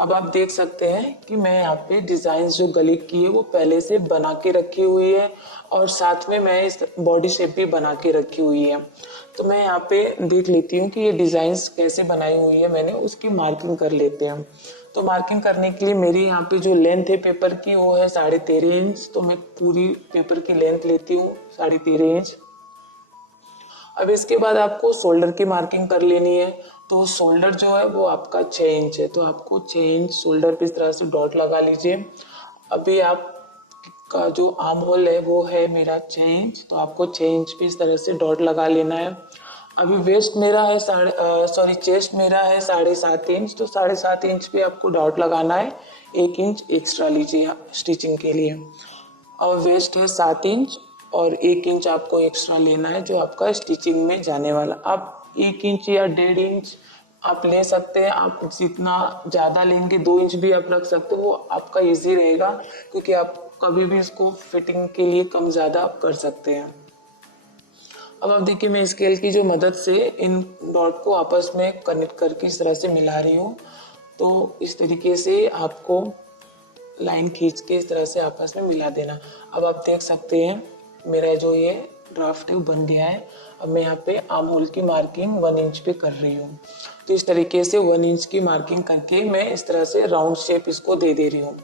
अब आप देख सकते हैं कि मैं यहाँ पे डिज़ाइन जो गले की है वो पहले से बना के रखी हुई है और साथ में मैं इस बॉडी शेप भी बना के रखी हुई है। तो मैं यहाँ पे देख लेती हूँ कि ये डिज़ाइंस कैसे बनाई हुई है, मैंने उसकी मार्किंग कर लेते हैं। तो मार्किंग करने के लिए मेरी यहाँ पे जो लेंथ है पेपर की वो है 13.5 इंच, तो मैं पूरी पेपर की लेंथ लेती हूँ 13.5 इंच। अब इसके बाद आपको शोल्डर की मार्किंग कर लेनी है। तो शोल्डर जो है वो आपका 6 इंच है, तो आपको 6 इंच शोल्डर पे इस तरह से डॉट लगा लीजिए। अभी आप का जो आर्म होल है वो है मेरा 6 इंच, तो आपको 6 इंच पे इस तरह से डॉट लगा लेना है। अभी वेस्ट मेरा है चेस्ट मेरा है 7.5 इंच, तो 7.5 इंच पे आपको डॉट लगाना है, 1 इंच एक्स्ट्रा लीजिए स्टिचिंग के लिए। और वेस्ट है 7 इंच और 1 इंच आपको एक्स्ट्रा लेना है जो आपका स्टिचिंग में जाने वाला। आप 1 इंच या 1.5 इंच आप ले सकते हैं, आप जितना ज़्यादा लेंगे 2 इंच भी आप रख सकते हो, वो आपका इजी रहेगा क्योंकि आप कभी भी इसको फिटिंग के लिए कम ज़्यादा कर सकते हैं। अब आप देखिए मैं स्केल की जो मदद से इन डॉट को आपस में कनेक्ट करके इस तरह से मिला रही हूँ। तो इस तरीके से आपको लाइन खींच के इस तरह से आपस में मिला देना। अब आप देख सकते हैं मेरा जो ये ड्राफ्ट है वो बन गया है। अब मैं यहाँ पे आर्म होल की मार्किंग 1 इंच पे कर रही हूँ। तो इस तरीके से 1 इंच की मार्किंग करके मैं इस तरह से राउंड शेप इसको दे दे रही हूँ।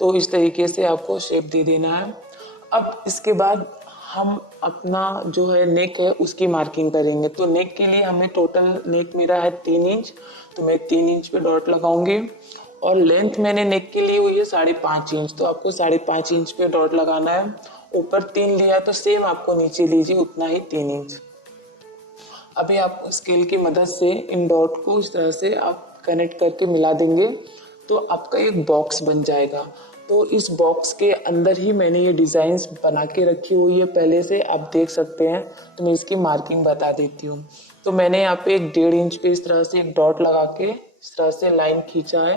तो इस तरीके से आपको शेप दे देना है। अब इसके बाद हम अपना जो है नेक है उसकी मार्किंग करेंगे। तो नेक के लिए हमें टोटल नेक मेरा है 3 इंच, तो मैं 3 इंच पे डॉट लगाऊंगी और लेंथ मैंने नेक की ली हुई है 5.5 इंच, तो आपको 5.5 इंच पे डॉट लगाना है। ऊपर 3 लिया तो सेम आपको नीचे लीजिए उतना ही 3 इंच। अभी आप स्केल की मदद से इन डॉट को इस तरह से आप कनेक्ट करके मिला देंगे तो आपका एक बॉक्स बन जाएगा। तो इस बॉक्स के अंदर ही मैंने ये डिज़ाइंस बना के रखी हुई है पहले से, आप देख सकते हैं। तो मैं इसकी मार्किंग बता देती हूँ। तो मैंने यहाँ पे एक 1.5 इंच पे इस तरह से एक डॉट लगा के इस तरह से लाइन खींचा है।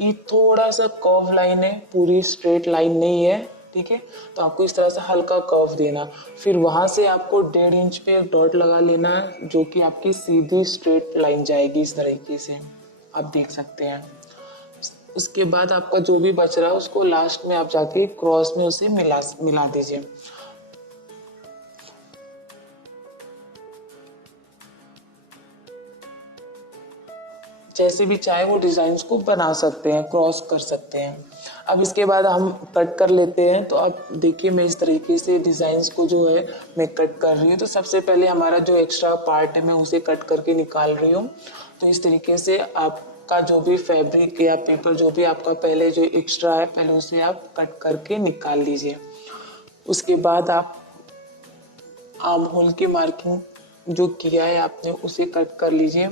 ये थोड़ा सा कर्व लाइन है, पूरी स्ट्रेट लाइन नहीं है, ठीक है। तो आपको इस तरह से हल्का कर्व देना। फिर वहां से आपको 1.5 इंच पे एक डॉट लगा लेना है जो कि आपकी सीधी स्ट्रेट लाइन जाएगी इस तरीके से, आप देख सकते हैं। उसके बाद आपका जो भी बच रहा है उसको लास्ट में आप जाके क्रॉस में उसे मिला दीजिए। जैसे भी चाहे वो डिजाइन को बना सकते हैं, क्रॉस कर सकते हैं। अब इसके बाद हम कट कर लेते हैं। तो अब देखिए मैं इस तरीके से डिजाइन को जो है मैं कट कर रही हूँ। तो सबसे पहले हमारा जो एक्स्ट्रा पार्ट है मैं उसे कट करके निकाल रही हूँ। तो इस तरीके से आपका जो भी फैब्रिक या पेपर जो भी आपका पहले जो एक्स्ट्रा है पहले उसे आप कट करके निकाल लीजिए। उसके बाद आप आर्म होल की मार्किंग जो किया है आपने उसे कट कर लीजिए।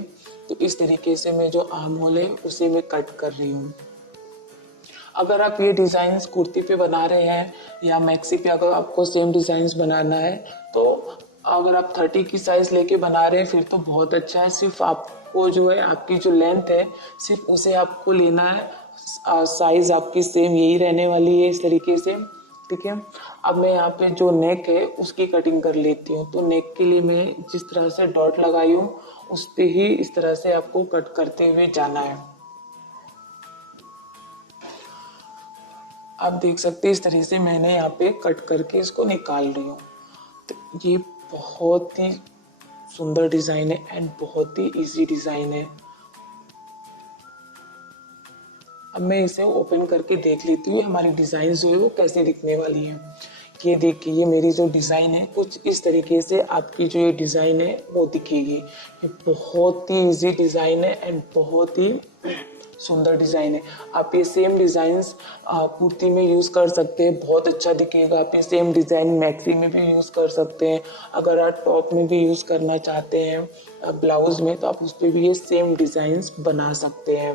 तो इस तरीके से मैं जो आर्म होल है उसे मैं कट कर रही हूँ। अगर आप ये डिज़ाइंस कुर्ती पे बना रहे हैं या मैक्सी पे अगर आपको सेम डिज़ाइंस बनाना है तो अगर आप 30 की साइज़ लेके बना रहे हैं फिर तो बहुत अच्छा है। सिर्फ आपको जो है आपकी जो लेंथ है सिर्फ उसे आपको लेना है, साइज़ आपकी सेम यही रहने वाली है इस तरीके से, ठीक है। अब मैं यहाँ पे जो नेक है उसकी कटिंग कर लेती हूँ। तो नेक के लिए मैं जिस तरह से डॉट लगाई हूँ उस पे ही इस तरह से आपको कट करते हुए जाना है। आप देख सकते हैं इस तरह से मैंने यहाँ पे कट करके इसको निकाल रही हूँ। तो ये बहुत ही सुंदर डिज़ाइन है एंड बहुत ही इजी डिज़ाइन है। अब मैं इसे ओपन करके देख लेती हूँ हमारी डिज़ाइन जो है वो कैसे दिखने वाली है। ये देखिए ये मेरी जो डिज़ाइन है कुछ इस तरीके से आपकी जो ये डिज़ाइन है वो दिखेगी। ये बहुत ही इजी डिज़ाइन है एंड बहुत ही सुंदर डिज़ाइन है। आप ये सेम डिज़ाइंस कुर्ती में यूज़ कर सकते हैं, बहुत अच्छा दिखेगा। आप ये सेम डिज़ाइन मैक्सी में भी यूज़ कर सकते हैं। अगर आप टॉप में भी यूज़ करना चाहते हैं ब्लाउज में तो आप उस पर भी ये सेम डिज़ाइंस बना सकते हैं।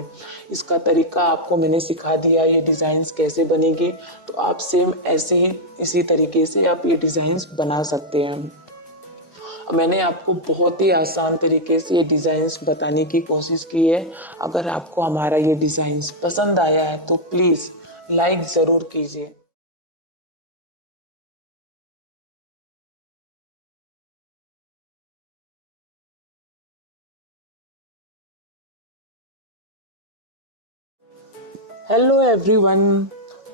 इसका तरीका आपको मैंने सिखा दिया ये डिज़ाइंस कैसे बनेगी। तो आप सेम ऐसे ही इसी तरीके से आप ये डिज़ाइंस बना सकते हैं। मैंने आपको बहुत ही आसान तरीके से ये डिज़ाइंस बताने की कोशिश की है। अगर आपको हमारा ये डिज़ाइंस पसंद आया है तो प्लीज़ लाइक ज़रूर कीजिए। हेलो एवरीवन,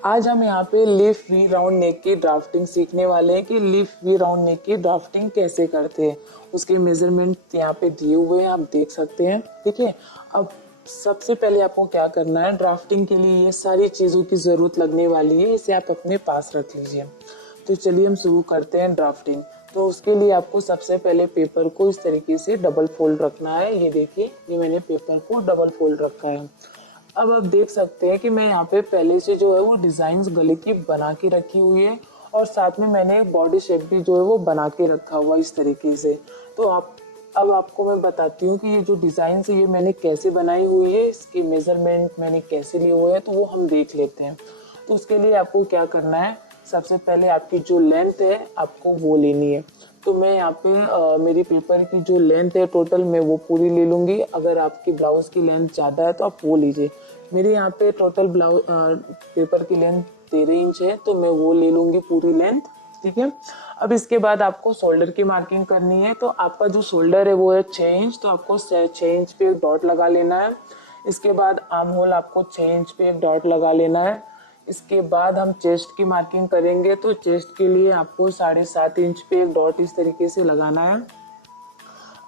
आज हम यहाँ पे लीफ वी राउंड नेक की ड्राफ्टिंग सीखने वाले हैं कि लीफ वी राउंड नेक की ड्राफ्टिंग कैसे करते हैं। उसके मेजरमेंट यहाँ पे दिए हुए हैं, आप देख सकते हैं, ठीक है। अब सबसे पहले आपको क्या करना है, ड्राफ्टिंग के लिए ये सारी चीज़ों की ज़रूरत लगने वाली है, इसे आप अपने पास रख लीजिए। तो चलिए हम शुरू करते हैं ड्राफ्टिंग। तो उसके लिए आपको सबसे पहले पेपर को इस तरीके से डबल फोल्ड रखना है। ये देखिए ये मैंने पेपर को डबल फोल्ड रखा है। अब आप देख सकते हैं कि मैं यहाँ पे पहले से जो है वो डिजाइन गले की बना के रखी हुई है और साथ में मैंने एक बॉडी शेप भी जो है वो बना के रखा हुआ इस तरीके से। तो आप अब आपको मैं बताती हूँ कि ये जो डिजाइन है ये मैंने कैसे बनाई हुई है, इसके मेजरमेंट मैंने कैसे लिए हुए हैं, तो वो हम देख लेते हैं। तो उसके लिए आपको क्या करना है, सबसे पहले आपकी जो लेंथ है आपको वो लेनी है। तो मैं यहाँ पे मेरी पेपर की जो लेंथ है टोटल मैं वो पूरी ले लूँगी। अगर आपकी ब्लाउज की लेंथ ज़्यादा है तो आप वो लीजिए। मेरे यहाँ पे टोटल पेपर की लेंथ 13 इंच है तो मैं वो ले लूँगी पूरी लेंथ, ठीक है। अब इसके बाद आपको शोल्डर की मार्किंग करनी है। तो आपका जो शोल्डर है वो है 6 इंच, तो आपको 6 इंच पे एक डॉट लगा लेना है। इसके बाद आर्म होल आपको 6 इंच पे एक डॉट लगा लेना है। इसके बाद हम चेस्ट की मार्किंग करेंगे, तो चेस्ट के लिए आपको 7.5 इंच पे एक डॉट इस तरीके से लगाना है।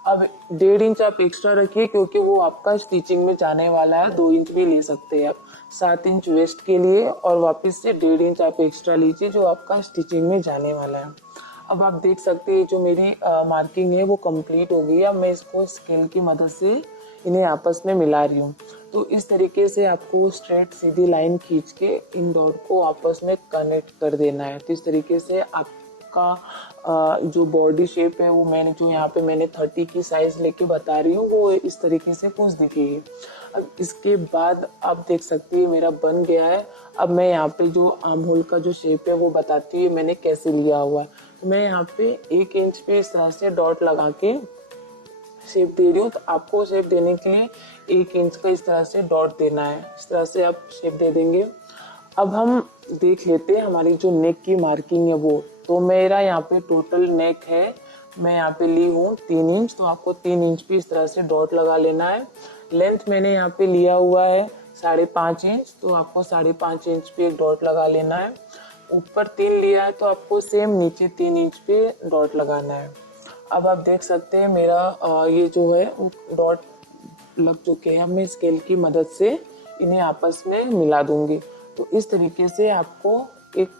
अब 1.5 इंच आप एक्स्ट्रा रखिए क्योंकि वो आपका स्टिचिंग में जाने वाला है, 2 इंच भी ले सकते हैं आप। 7 इंच वेस्ट के लिए और वापस से 1.5 इंच आप एक्स्ट्रा लीजिए जो आपका स्टिचिंग में जाने वाला है। अब आप देख सकते हैं जो मेरी मार्किंग है वो कंप्लीट हो गई है। अब मैं इसको स्केल की मदद से इन्हें आपस में मिला रही हूँ। तो इस तरीके से आपको स्ट्रेट सीधी लाइन खींच के इन डॉट को आपस में कनेक्ट कर देना है। तो इस तरीके से आपका जो बॉडी शेप है वो मैंने जो यहाँ पे मैंने 30 की साइज लेके बता रही हूँ वो इस तरीके से कुछ दिखेगी। अब इसके बाद आप देख सकते हैं मेरा बन गया है। अब मैं यहाँ पे जो आर्म होल का जो शेप है वो बताती हूँ मैंने कैसे लिया हुआ है। तो मैं यहाँ पे 1 इंच पे इस तरह से डॉट लगा के शेप दे रही हूँ। तो आपको शेप देने के लिए 1 इंच का इस तरह से डॉट देना है। इस तरह से आप शेप दे देंगे। अब हम देख लेते हैं हमारी जो नेक की मार्किंग है वो। तो मेरा यहाँ पे टोटल नेक है, मैं यहाँ पे ली हूँ 3 इंच। तो आपको 3 इंच पे इस तरह से डॉट लगा लेना है। लेंथ मैंने यहाँ पे लिया हुआ है 5.5 इंच। तो आपको 5.5 इंच पे एक डॉट लगा लेना है। ऊपर 3 लिया है तो आपको सेम नीचे 3 इंच पे डॉट लगाना है। अब आप देख सकते हैं मेरा ये जो है वो डॉट लग चुके हैं। मैं स्केल की मदद से इन्हें आपस में मिला दूंगी। तो इस तरीके से आपको एक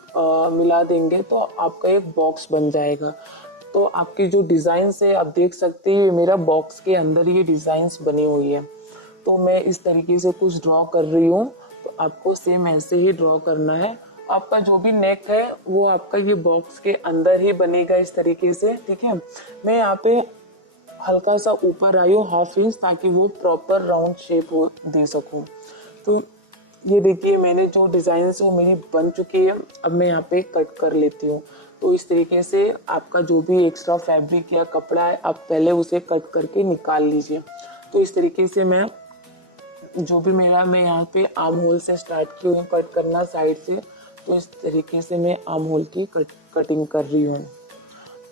मिला देंगे तो आपका एक बॉक्स बन जाएगा। तो आपकी जो डिजाइन है आप देख सकते हैं मेरा बॉक्स के अंदर ये डिजाइन्स बनी हुई है। तो मैं इस तरीके से कुछ ड्रॉ कर रही हूँ। तो आपको सेम ऐसे ही ड्रॉ करना है। आपका जो भी नेक है वो आपका ये बॉक्स के अंदर ही बनेगा इस तरीके से, ठीक है। मैं यहाँ पे हल्का सा ऊपर आई हूँ 1/2 इंच ताकि वो प्रॉपर राउंड शेप हो दे सकूँ। तो ये देखिए मैंने जो डिज़ाइन है वो मेरी बन चुकी है। अब मैं यहाँ पे कट कर लेती हूँ। तो इस तरीके से आपका जो भी एक्स्ट्रा फैब्रिक या कपड़ा है आप पहले उसे कट करके निकाल लीजिए। तो इस तरीके से मैं जो भी मैं यहाँ पे आर्म होल से स्टार्ट की हूँ कट करना साइड से। तो इस तरीके से मैं आर्म होल की कटिंग कर रही हूँ।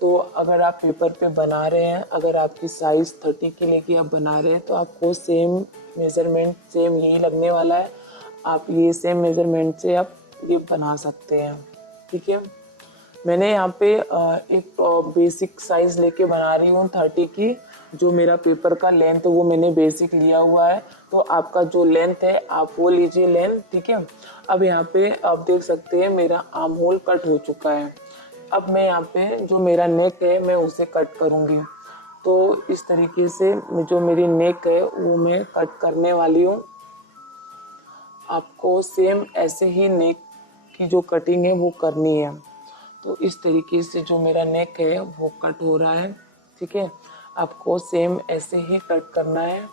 तो अगर आप पेपर पे बना रहे हैं, अगर आपकी साइज 30 की लेके आप बना रहे हैं तो आपको सेम मेजरमेंट सेम यही लगने वाला है। आप ये सेम मेजरमेंट से आप ये बना सकते हैं, ठीक है। मैंने यहाँ पे एक बेसिक साइज लेके बना रही हूँ 30 की। जो मेरा पेपर का लेंथ वो मैंने बेसिक लिया हुआ है। तो आपका जो लेंथ है आप वो लीजिए लेंथ, ठीक है। अब यहाँ पे आप देख सकते हैं मेरा आर्म होल कट हो चुका है। अब मैं यहाँ पे जो मेरा नेक है मैं उसे कट करूँगी। तो इस तरीके से जो मेरी नेक है वो मैं कट करने वाली हूँ। आपको सेम ऐसे ही नेक की जो कटिंग है वो करनी है। तो इस तरीके से जो मेरा नेक है वो कट हो रहा है, ठीक है। आपको सेम ऐसे ही कट करना है।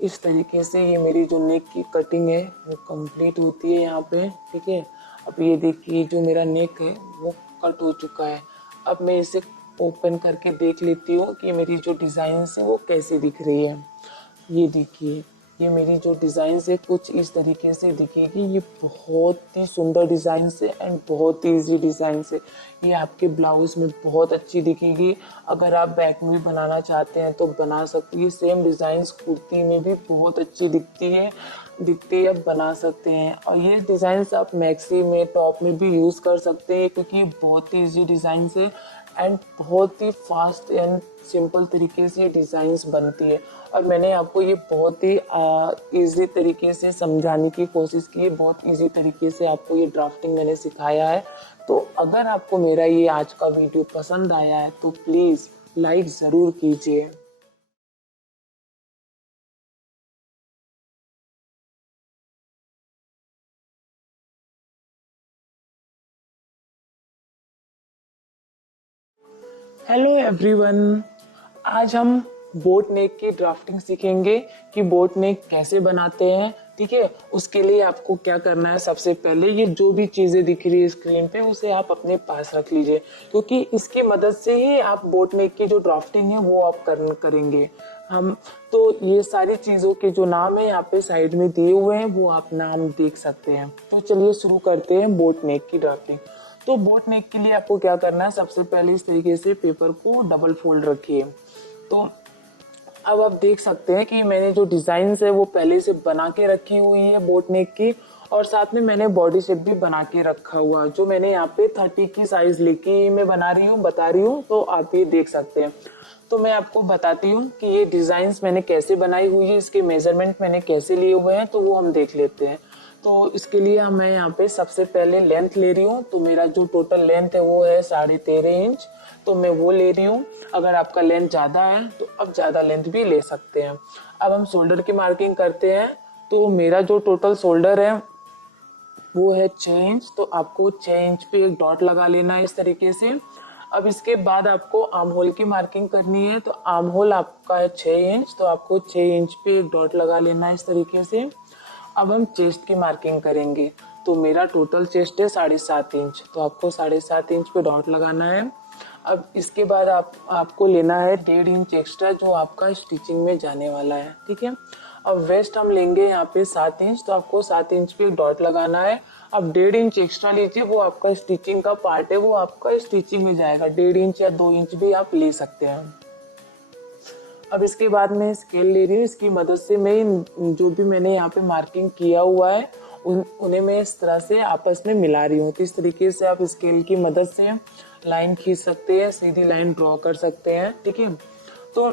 इस तरीके से ये मेरी जो नेक की कटिंग है वो कंप्लीट होती है यहाँ पे, ठीक है। अब ये देखिए जो मेरा नेक है वो कट हो चुका है। अब मैं इसे ओपन करके देख लेती हूँ कि मेरी जो डिज़ाइन है वो कैसी दिख रही है। ये देखिए ये मेरी जो डिज़ाइन है कुछ इस तरीके से दिखेगी। ये बहुत ही सुंदर डिज़ाइन है एंड बहुत ही ईजी डिज़ाइन है। ये आपके ब्लाउज में बहुत अच्छी दिखेगी। अगर आप बैक में भी बनाना चाहते हैं तो बना सकते हैं। सेम डिज़ाइन कुर्ती में भी बहुत अच्छी दिखती है आप बना सकते हैं। और ये डिज़ाइन आप मैक्सी में टॉप में भी यूज़ कर सकते हैं क्योंकि बहुत ही ईजी डिज़ाइन है एंड बहुत ही फास्ट एंड सिंपल तरीके से ये डिज़ाइंस बनती है। और मैंने आपको ये बहुत ही इजी तरीके से समझाने की कोशिश की है। बहुत इजी तरीके से आपको ये ड्राफ्टिंग मैंने सिखाया है। तो अगर आपको मेरा ये आज का वीडियो पसंद आया है तो प्लीज़ लाइक ज़रूर कीजिए। हेलो एवरीवन, आज हम बोट नेक की ड्राफ्टिंग सीखेंगे कि बोट नेक कैसे बनाते हैं, ठीक है। उसके लिए आपको क्या करना है, सबसे पहले ये जो भी चीज़ें दिख रही है स्क्रीन पे उसे आप अपने पास रख लीजिए क्योंकि इसकी मदद से ही आप बोट नेक की जो ड्राफ्टिंग है वो आप करेंगे हम। तो ये सारी चीज़ों के जो नाम है यहाँ पे साइड में दिए हुए हैं वो आप नाम देख सकते हैं। तो चलिए शुरू करते हैं बोट नेक की ड्राफ्टिंग। तो बोट नेक के लिए आपको क्या करना है, सबसे पहले इस तरीके से पेपर को डबल फोल्ड रखिए। तो अब आप देख सकते हैं कि मैंने जो डिजाइन है वो पहले से बना के रखी हुई है बोट नेक की, और साथ में मैंने बॉडी शेप भी बना के रखा हुआ, जो मैंने यहाँ पे 30 की साइज लेके मैं बता रही हूँ, तो आप ये देख सकते हैं। तो मैं आपको बताती हूँ कि ये डिजाइन्स मैंने कैसे बनाई हुई है, इसके मेजरमेंट मैंने कैसे लिए हुए हैं, तो वो हम देख लेते हैं। तो इसके लिए मैं यहाँ पे सबसे पहले लेंथ ले रही हूँ। तो मेरा जो टोटल लेंथ है वो है 13.5 इंच, तो मैं वो ले रही हूँ। अगर आपका लेंथ ज़्यादा है तो आप ज़्यादा लेंथ भी ले सकते हैं। अब हम शोल्डर की मार्किंग करते हैं। तो मेरा जो टोटल शोल्डर है वो है 6 इंच, तो आपको 6 इंच पे एक डॉट लगा लेना है इस तरीके से। अब इसके बाद आपको आर्म होल की मार्किंग करनी है। तो आर्म होल आपका है 6 इंच, तो आपको 6 इंच पे एक डॉट लगा लेना है इस तरीके से। अब हम चेस्ट की मार्किंग करेंगे। तो मेरा टोटल चेस्ट है 7.5 इंच, तो आपको 7.5 इंच पे डॉट लगाना है। अब इसके बाद आपको लेना है 1.5 इंच एक्स्ट्रा, जो आपका स्टिचिंग में जाने वाला है, ठीक है। अब वेस्ट हम लेंगे यहाँ पे 7 इंच, तो आपको 7 इंच पे डॉट लगाना है। अब 1.5 इंच एक्स्ट्रा लीजिए, वो आपका स्टिचिंग का पार्ट है, वो आपका स्टिचिंग में जाएगा। 1.5 इंच या 2 इंच भी आप ले सकते हैं। अब इसके बाद मैं स्केल ले रही हूँ, इसकी मदद से मैं जो भी मैंने यहाँ पे मार्किंग किया हुआ है उन्हें मैं इस तरह से आपस में मिला रही हूँ। तो इस तरीके से आप स्केल की मदद से लाइन खींच सकते हैं, सीधी लाइन ड्रॉ कर सकते हैं, ठीक है। तो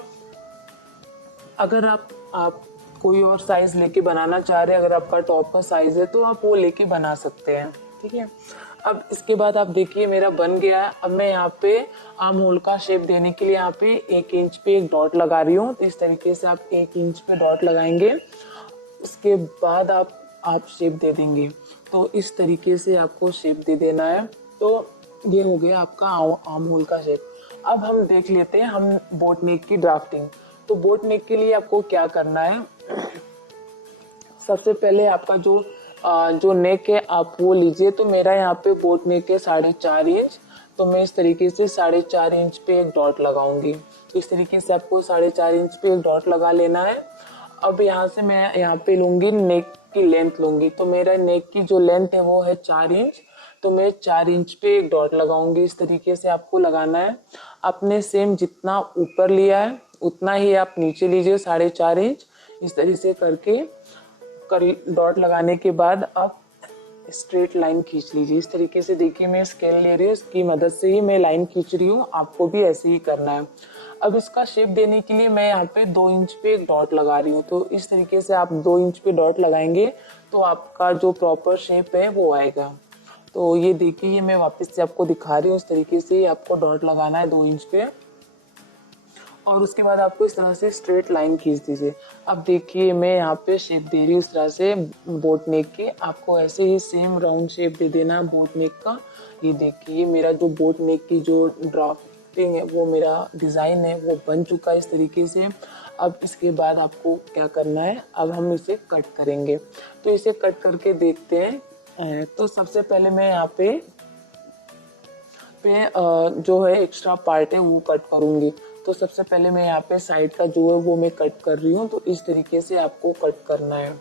अगर आप कोई और साइज लेके बनाना चाह रहे हैं, अगर आपका टॉप का साइज है तो आप वो लेके बना सकते हैं, ठीक है। अब इसके बाद आप देखिए मेरा बन गया है। अब मैं यहाँ पे आर्म होल का शेप देने के लिए यहाँ पे 1 इंच पे एक डॉट लगा रही हूँ। तो इस तरीके से आप 1 इंच पे डॉट लगाएंगे, उसके बाद आप शेप दे देंगे। तो इस तरीके से आपको शेप दे देना है। तो ये हो गया आपका आर्म होल का शेप। अब हम देख लेते हैं हम बोट नेक की ड्राफ्टिंग। तो बोट नेक के लिए आपको क्या करना है, सबसे पहले आपका जो नेक है आप वो लीजिए। तो मेरा यहाँ पे बोट नेक है 4.5 इंच, तो मैं इस तरीके से 4.5 इंच पे एक डॉट लगाऊंगी। तो इस तरीके से आपको 4.5 इंच पे एक डॉट लगा लेना है। अब यहाँ से मैं यहाँ पे लूंगी नेक की लेंथ लूंगी। तो मेरा नेक की जो लेंथ है वो है 4 इंच, तो मैं 4 इंच पे एक डॉट लगाऊंगी। इस तरीके से आपको लगाना है। आपने सेम जितना ऊपर लिया है उतना ही आप नीचे लीजिए, 4.5 इंच। इस तरीके से करके डॉट लगाने के बाद आप स्ट्रेट लाइन खींच लीजिए। इस तरीके से देखिए मैं स्केल ले रही हूँ, इसकी मदद से ही मैं लाइन खींच रही हूँ, आपको भी ऐसे ही करना है। अब इसका शेप देने के लिए मैं यहाँ पे 2 इंच पे एक डॉट लगा रही हूँ। तो इस तरीके से आप 2 इंच पे डॉट लगाएंगे तो आपका जो प्रॉपर शेप है वो आएगा। तो ये देखिए, ये मैं वापस से आपको दिखा रही हूँ, इस तरीके से आपको डॉट लगाना है 2 इंच पे, और उसके बाद आपको इस तरह से स्ट्रेट लाइन खींच दीजिए। अब देखिए मैं यहाँ पे शेप दे रही हूँ इस तरह से बोट नेक की। आपको ऐसे ही सेम राउंड शेप दे देना है बोट नेक का। ये देखिए मेरा जो बोट नेक की जो ड्राफ्टिंग है, वो मेरा डिज़ाइन है वो बन चुका है इस तरीके से। अब इसके बाद आपको क्या करना है, अब हम इसे कट करेंगे। तो इसे कट करके देखते हैं। तो सबसे पहले मैं यहाँ पे जो है एक्स्ट्रा पार्ट है वो कट करूंगी। तो सबसे पहले मैं यहाँ पे साइड का जो है वो मैं कट कर रही हूँ। तो इस तरीके से आपको कट करना है।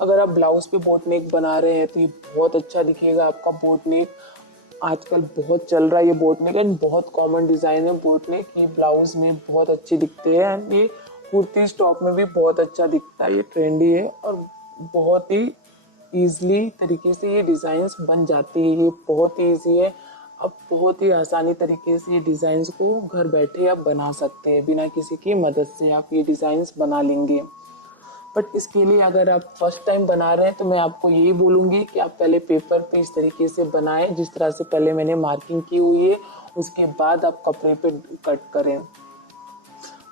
अगर आप ब्लाउज पे बोट नेक बना रहे हैं तो ये बहुत अच्छा दिखेगा आपका बोट नेक। आजकल बहुत चल रहा है ये बोट नेक, एंड बहुत कॉमन डिजाइन है बोट नेक। ये ब्लाउज में बहुत अच्छे दिखते हैं, एंड ये कुर्ती टॉप में भी बहुत अच्छा दिखता है। ये ट्रेंडी है और बहुत ही ईजिली तरीके से ये डिजाइन्स बन जाती है। ये बहुत ही ईजी है। अब बहुत ही आसानी तरीके से ये डिज़ाइंस को घर बैठे आप बना सकते हैं, बिना किसी की मदद से आप ये डिज़ाइंस बना लेंगे। बट इसके लिए अगर आप फर्स्ट टाइम बना रहे हैं तो मैं आपको यही बोलूँगी कि आप पहले पेपर पे इस तरीके से बनाएं, जिस तरह से पहले मैंने मार्किंग की हुई है। उसके बाद आप कपड़े पे कट करें।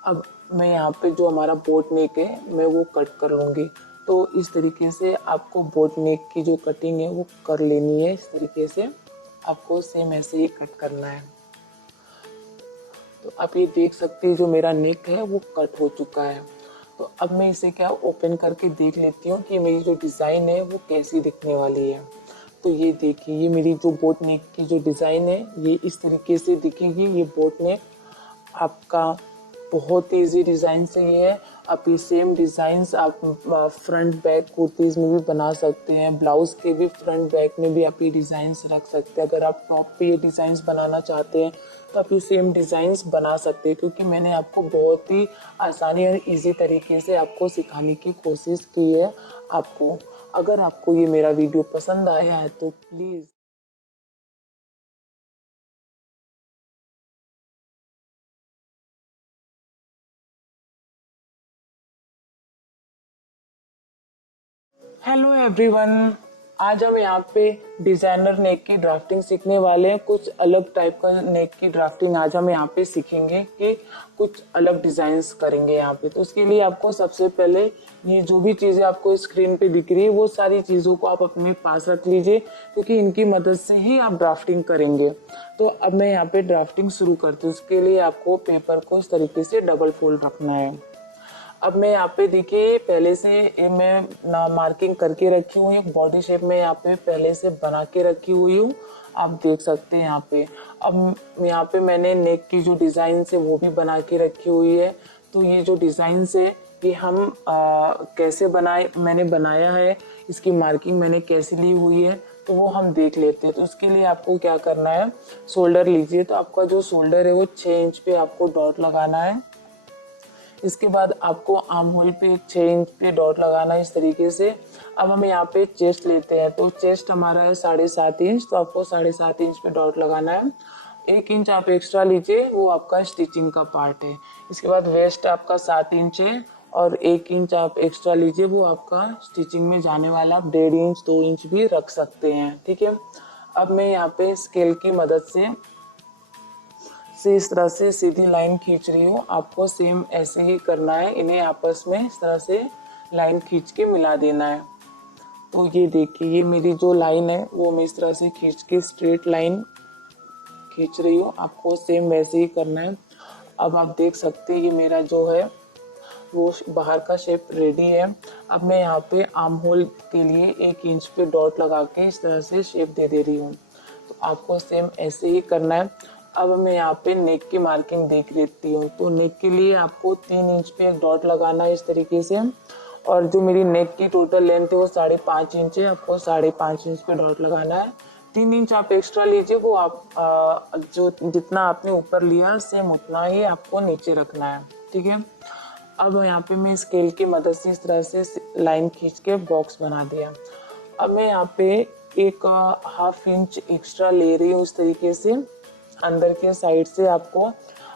अब मैं यहाँ पे जो हमारा बोट नेक है मैं वो कट कर लूँगी। तो इस तरीके से आपको बोट नेक की जो कटिंग है वो कर लेनी है। इस तरीके से आपको सेम ऐसे ही कट करना है। तो आप ये देख सकते हैं जो मेरा नेक है वो कट हो चुका है। तो अब मैं इसे क्या ओपन करके देख लेती हूँ कि मेरी जो डिज़ाइन है वो कैसी दिखने वाली है। तो ये देखिए, ये मेरी जो बोट नेक की जो डिज़ाइन है ये इस तरीके से दिखेगी। ये बोट नेक आपका बहुत ईजी डिज़ाइन से ये है। आप ये सेम डिज़ाइंस आप फ्रंट बैक कुर्तीज़ में भी बना सकते हैं, ब्लाउज़ के भी फ्रंट बैक में भी आप ये डिज़ाइंस रख सकते हैं। अगर आप टॉप पे ये डिज़ाइंस बनाना चाहते हैं तो आप ये सेम डिज़ाइंस बना सकते हैं, क्योंकि मैंने आपको बहुत ही आसानी और ईजी तरीके से आपको सिखाने की कोशिश की है आपको। अगर आपको ये मेरा वीडियो पसंद आया है तो प्लीज़ हेलो एवरीवन, आज हम यहाँ पे डिज़ाइनर नेक की ड्राफ्टिंग सीखने वाले हैं। कुछ अलग टाइप का नेक की ड्राफ्टिंग आज हम यहाँ पे सीखेंगे कि कुछ अलग डिज़ाइंस करेंगे यहाँ पे। तो उसके लिए आपको सबसे पहले ये जो भी चीज़ें आपको स्क्रीन पे दिख रही है वो सारी चीज़ों को आप अपने पास रख लीजिए, क्योंकि इनकी मदद से ही आप ड्राफ्टिंग करेंगे। तो अब मैं यहाँ पे ड्राफ्टिंग शुरू करती हूँ। उसके लिए आपको पेपर को इस तरीके से डबल फोल्ड रखना है। अब मैं यहाँ पे देखिए पहले से मैं ना मार्किंग करके रखी हुई हूँ, बॉडी शेप में यहाँ पे पहले से बना के रखी हुई हूँ, आप देख सकते हैं यहाँ पे। अब यहाँ पे मैंने नेक की जो डिज़ाइन है वो भी बना के रखी हुई है। तो ये जो डिज़ाइन है ये हम कैसे मैंने बनाया है, इसकी मार्किंग मैंने कैसे ली हुई है तो वो हम देख लेते हैं। तो उसके लिए आपको क्या करना है, शोल्डर लीजिए। तो आपका जो शोल्डर है वो 6 इंच पे आपको डॉट लगाना है। इसके बाद आपको आर्म होल पे 6 इंच पे डॉट लगाना है इस तरीके से। अब हम यहाँ पे चेस्ट लेते हैं, तो चेस्ट हमारा है 7.5 इंच, तो आपको 7.5 इंच पे डॉट लगाना है। 1 इंच आप एक्स्ट्रा लीजिए, वो आपका स्टिचिंग का पार्ट है। इसके बाद वेस्ट आपका 7 इंच है और 1 इंच आप एक्स्ट्रा लीजिए, वो आपका स्टिचिंग में जाने वाला। आप 1.5 इंच 2 इंच भी रख सकते हैं, ठीक है। अब मैं यहाँ पे स्केल की मदद से इस तरह से सीधी लाइन खींच रही हूँ। आपको सेम ऐसे ही करना है, इन्हें आपस में इस तरह से लाइन खींच के मिला देना है। तो ये देखिए, ये मेरी जो लाइन है वो मैं इस तरह से खींच के स्ट्रेट लाइन खींच रही हूँ। आपको सेम वैसे ही करना है। अब आप देख सकते हैं ये मेरा जो है वो बाहर का शेप रेडी है। अब मैं यहाँ पे आर्म होल के लिए 1 इंच पे डॉट लगा के इस तरह से शेप दे रही हूँ। तो आपको सेम ऐसे ही करना है। अब मैं यहाँ पे नेक की मार्किंग देख लेती हूँ। तो नेक के लिए आपको 3 इंच पे एक डॉट लगाना है इस तरीके से। और जो मेरी नेक की टोटल लेंथ है वो 5.5 इंच है, आपको 5.5 इंच पे डॉट लगाना है। 3 इंच आप एक्स्ट्रा लीजिए, वो आप जो जितना आपने ऊपर लिया सेम उतना ही आपको नीचे रखना है, ठीक है। अब यहाँ पे मैं स्केल की मदद से इस तरह से लाइन खींच के बॉक्स बना दिया। अब मैं यहाँ पे एक 1/2 इंच एक्स्ट्रा ले रही हूँ इस तरीके से। अंदर के साइड से आपको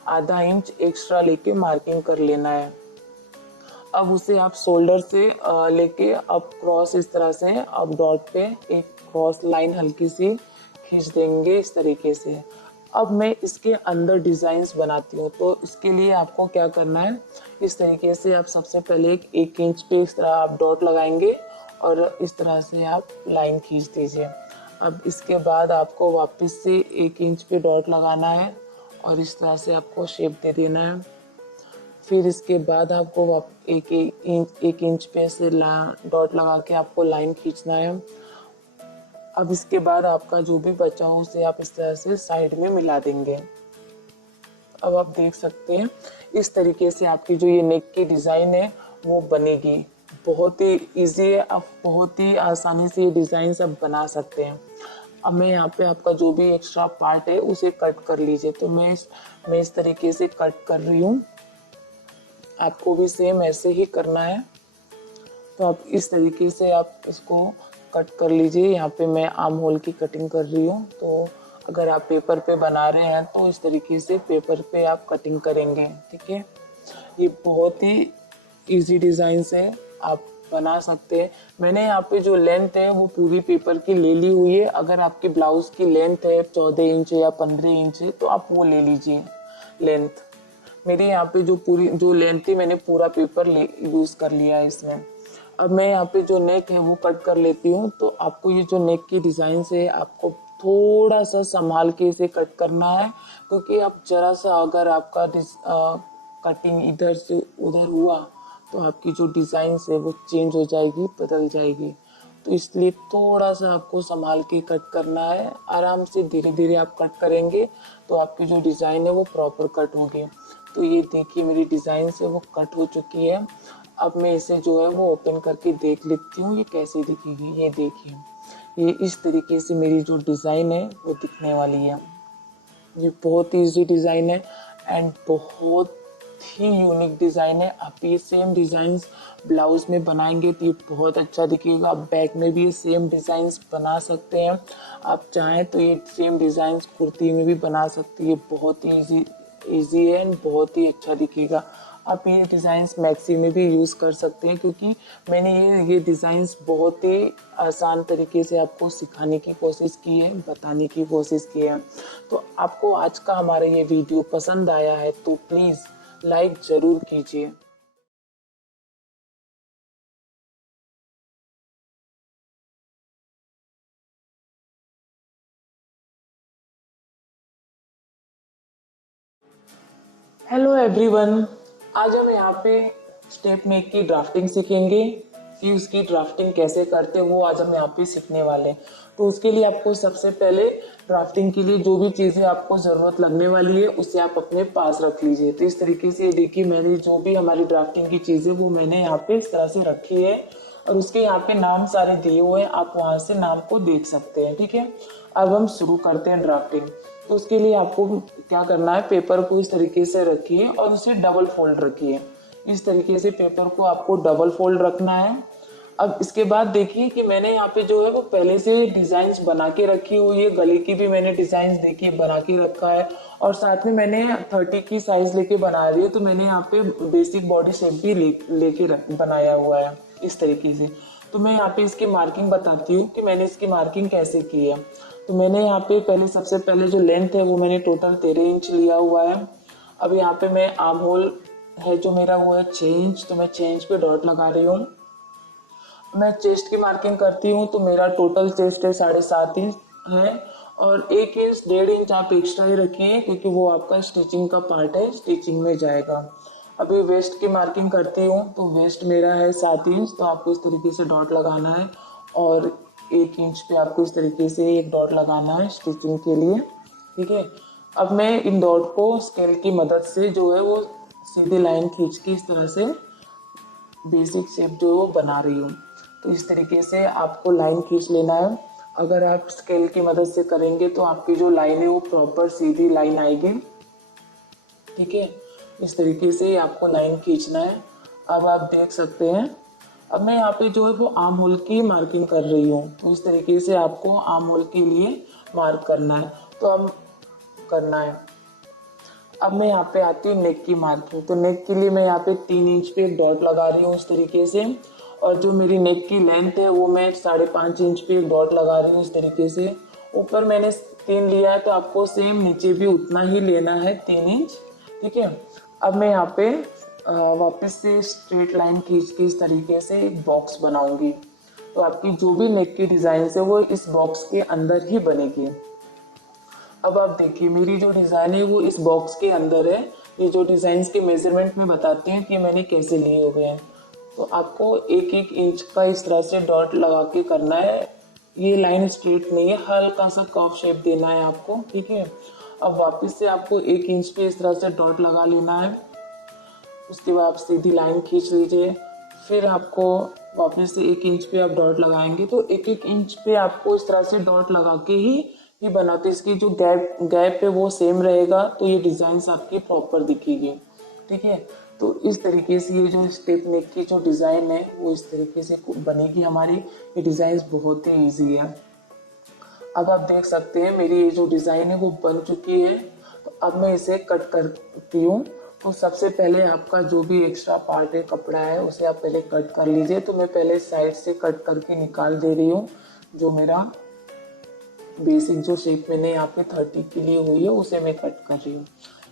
आधा इंच एक्स्ट्रा लेके मार्किंग कर लेना है। अब उसे आप शोल्डर से लेके अब क्रॉस इस तरह से अब डॉट पे एक क्रॉस लाइन हल्की सी खींच देंगे इस तरीके से। अब मैं इसके अंदर डिजाइन्स बनाती हूँ। तो इसके लिए आपको क्या करना है, इस तरीके से आप सबसे पहले 1 इंच पे इस तरह आप डॉट लगाएंगे और इस तरह से आप लाइन खींच दीजिए। अब इसके बाद आपको वापस से 1 इंच पे डॉट लगाना है और इस तरह से आपको शेप दे देना है। फिर इसके बाद आपको एक इंच पे से डॉट लगा के आपको लाइन खींचना है। अब इसके बाद आपका जो भी बचा हो उसे आप इस तरह से साइड में मिला देंगे। अब आप देख सकते हैं इस तरीके से आपकी जो ये नेक की डिज़ाइन है वो बनेगी। बहुत ही इजी है, आप बहुत ही आसानी से ये डिज़ाइन सब बना सकते हैं। अब मैं यहाँ पे आपका जो भी एक्स्ट्रा पार्ट है उसे कट कर लीजिए। तो मैं इस तरीके से कट कर रही हूँ, आपको भी सेम ऐसे ही करना है। तो आप इस तरीके से आप इसको कट कर लीजिए। यहाँ पे मैं आर्म होल की कटिंग कर रही हूँ। तो अगर आप पेपर पे बना रहे हैं तो इस तरीके से पेपर पे आप कटिंग करेंगे, ठीक है। ये बहुत ही इजी डिज़ाइन है, आप बना सकते हैं। मैंने यहाँ पे जो लेंथ है वो पूरी पेपर की ले ली हुई है। अगर आपकी ब्लाउज की लेंथ है 14 इंच या 15 इंच है तो आप वो ले लीजिए लेंथ। मेरे यहाँ पे जो पूरी जो लेंथ थी मैंने पूरा पेपर यूज कर लिया है इसमें। अब मैं यहाँ पे जो नेक है वो कट कर लेती हूँ। तो आपको ये जो नेक की डिजाइन है आपको थोड़ा सा संभाल के इसे कट करना है, क्योंकि आप जरा सा अगर आपका कटिंग इधर से उधर हुआ तो आपकी जो डिजाइन है वो चेंज हो जाएगी, बदल जाएगी। तो इसलिए थोड़ा सा आपको संभाल के कट करना है। आराम से धीरे धीरे आप कट करेंगे तो आपकी जो डिज़ाइन है वो प्रॉपर कट होगी। तो ये देखिए मेरी डिज़ाइन से वो कट हो चुकी है। अब मैं इसे जो है वो ओपन करके देख लेती हूँ ये कैसी दिखेगी। ये देखिए ये इस तरीके से मेरी जो डिज़ाइन है वो दिखने वाली है। ये बहुत ही इजी डिज़ाइन है एंड बहुत ही यूनिक डिज़ाइन है। आप ये सेम डिज़ाइंस ब्लाउज में बनाएंगे तो ये बहुत अच्छा दिखेगा। आप बैक में भी ये सेम डिज़ाइंस बना सकते हैं। आप चाहें तो ये सेम डिज़ाइंस कुर्ती में भी बना सकते हैं। ये बहुत ही इजी है एंड बहुत ही अच्छा दिखेगा। आप ये डिज़ाइंस मैक्सी में भी यूज़ कर सकते हैं क्योंकि मैंने ये डिज़ाइंस बहुत ही आसान तरीके से आपको सिखाने की कोशिश की है, बताने की कोशिश की है। तो आपको आज का हमारा ये वीडियो पसंद आया है तो प्लीज़ लाइक ज़रूर कीजिए। हेलो एवरीवन, आज हम यहाँ पे स्टेप मेक की ड्राफ्टिंग सीखेंगे कि उसकी ड्राफ्टिंग कैसे करते हैं वो आज हम यहाँ पे सीखने वाले हैं। तो उसके लिए आपको सबसे पहले ड्राफ्टिंग के लिए जो भी चीज़ें आपको ज़रूरत लगने वाली है उसे आप अपने पास रख लीजिए। तो इस तरीके से देखिए मैंने जो भी हमारी ड्राफ्टिंग की चीज़ें वो मैंने यहाँ पे इस तरह से रखी है और उसके यहाँ पे नाम सारे दिए हुए हैं, आप वहाँ से नाम को देख सकते हैं। ठीक है, अब हम शुरू करते हैं ड्राफ्टिंग। तो उसके लिए आपको क्या करना है, पेपर को इस तरीके से रखिए और उसे डबल फोल्ड रखिए। इस तरीके से पेपर को आपको डबल फोल्ड रखना है। अब इसके बाद देखिए कि मैंने यहाँ पे जो है वो पहले से डिजाइन्स बना के रखी हुई है। गले की भी मैंने डिजाइन्स देखिए बना के रखा है और साथ में मैंने 30 की साइज लेके बना रही है। तो मैंने यहाँ पे बेसिक बॉडी शेप भी लेके बनाया हुआ है इस तरीके से। तो मैं यहाँ पे इसकी मार्किंग बताती हूँ कि मैंने इसकी मार्किंग कैसे की है। तो मैंने यहाँ पे पहले सबसे पहले जो लेंथ है वो मैंने टोटल 13 इंच लिया हुआ है। अब यहाँ पे मैं आर्म होल है जो मेरा वो है 6 इंच, तो मैं 6 इंच पे डॉट लगा रही हूँ। मैं चेस्ट की मार्किंग करती हूँ तो मेरा टोटल चेस्ट है 7.5 इंच है और 1 इंच 1.5 इंच आप एक्स्ट्रा ही रखिए क्योंकि वो आपका स्टिचिंग का पार्ट है, स्टिचिंग में जाएगा। अभी वेस्ट की मार्किंग करती हूँ तो वेस्ट मेरा है 7 इंच, तो आपको इस तरीके से डॉट लगाना है और 1 इंच पे आपको इस तरीके से एक डॉट लगाना है स्टिचिंग के लिए। ठीक है, अब मैं इन डॉट को स्केल की मदद से जो है वो सीधी लाइन खींच के इस तरह से बेसिक शेप जो है वो बना रही हूँ। तो इस तरीके से आपको लाइन खींच लेना है। अगर आप स्केल की मदद से करेंगे तो आपकी जो लाइन है वो प्रॉपर सीधी लाइन आएगी। ठीक है, इस तरीके से आपको लाइन खींचना है। अब आप देख सकते हैं, अब मैं यहाँ पे जो है वो आर्म होल की मार्किंग कर रही हूँ। तो इस तरीके से आपको आर्म होल के लिए मार्क करना है। तो अब करना है, अब मैं यहाँ पे आती हूँ नेक की मार्किंग। तो नेक के लिए मैं यहाँ पे 3 इंच पे एक डॉट लगा रही हूँ इस तरीके से और जो मेरी नेक की लेंथ है वो मैं 5.5 इंच पे एक डॉट लगा रही हूँ इस तरीके से। ऊपर मैंने 3 लिया है तो आपको सेम नीचे भी उतना ही लेना है 3 इंच। ठीक है, अब मैं यहाँ पे वापस से स्ट्रेट लाइन खींच के इस तरीके से एक बॉक्स बनाऊंगी। तो आपकी जो भी नेक की डिज़ाइन है वो इस बॉक्स के अंदर ही बनेगी। अब आप देखिए मेरी जो डिज़ाइन है वो इस बॉक्स के अंदर है। ये जो डिज़ाइन के मेजरमेंट में बताते हैं कि मैंने कैसे लिए हुए हैं। तो आपको 1-1 इंच का इस तरह से डॉट लगा के करना है। ये लाइन स्ट्रेट नहीं है, हल्का सा कर्व शेप देना है आपको। ठीक है, अब वापस से आपको 1 इंच पे इस तरह से डॉट लगा लेना है। उसके बाद आप सीधी लाइन खींच लीजिए। फिर आपको वापस से 1 इंच पे आप डॉट लगाएंगे तो 1-1 इंच पे आपको इस तरह से डॉट लगा के ही बनाते, इसकी जो गैप गैप है वो सेम रहेगा तो ये डिज़ाइन आपकी प्रॉपर दिखेगी। ठीक है, तो इस तरीके से ये जो स्टेप नेक की जो डिज़ाइन है वो इस तरीके से बनेगी हमारी। ये डिज़ाइन बहुत ही ईजी है। अब आप देख सकते हैं मेरी ये जो डिज़ाइन है वो बन चुकी है। तो अब मैं इसे कट करती हूँ। तो सबसे पहले आपका जो भी एक्स्ट्रा पार्ट है, कपड़ा है, उसे आप पहले कट कर लीजिए। तो मैं पहले साइड से कट करके निकाल दे रही हूँ। जो मेरा बेसिक जो शेप मैंने यहाँ पे 30 के लिए हुई है उसे मैं कट कर रही हूँ।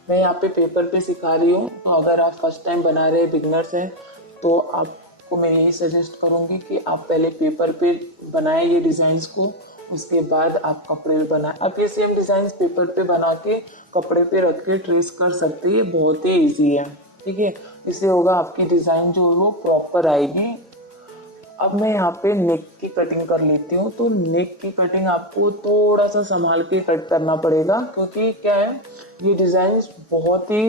मैं यहाँ पे पेपर पे सिखा रही हूँ, तो अगर आप फर्स्ट टाइम बना रहे बिगनर्स हैं तो आपको मैं यही सजेस्ट करूँगी कि आप पहले पेपर पे बनाएं ये डिज़ाइंस को, उसके बाद आप कपड़े पे बनाएं। आप ये सेम डिज़ाइंस पेपर पे बना के कपड़े पे रख के ट्रेस कर सकते हैं, बहुत ही ईजी है। ठीक है, इससे होगा आपकी डिज़ाइन जो है वो प्रॉपर आएगी। अब मैं यहाँ पे नेक की कटिंग कर लेती हूँ। तो नेक की कटिंग आपको थोड़ा सा संभाल के कट करना पड़ेगा, क्योंकि क्या है, ये डिज़ाइन बहुत ही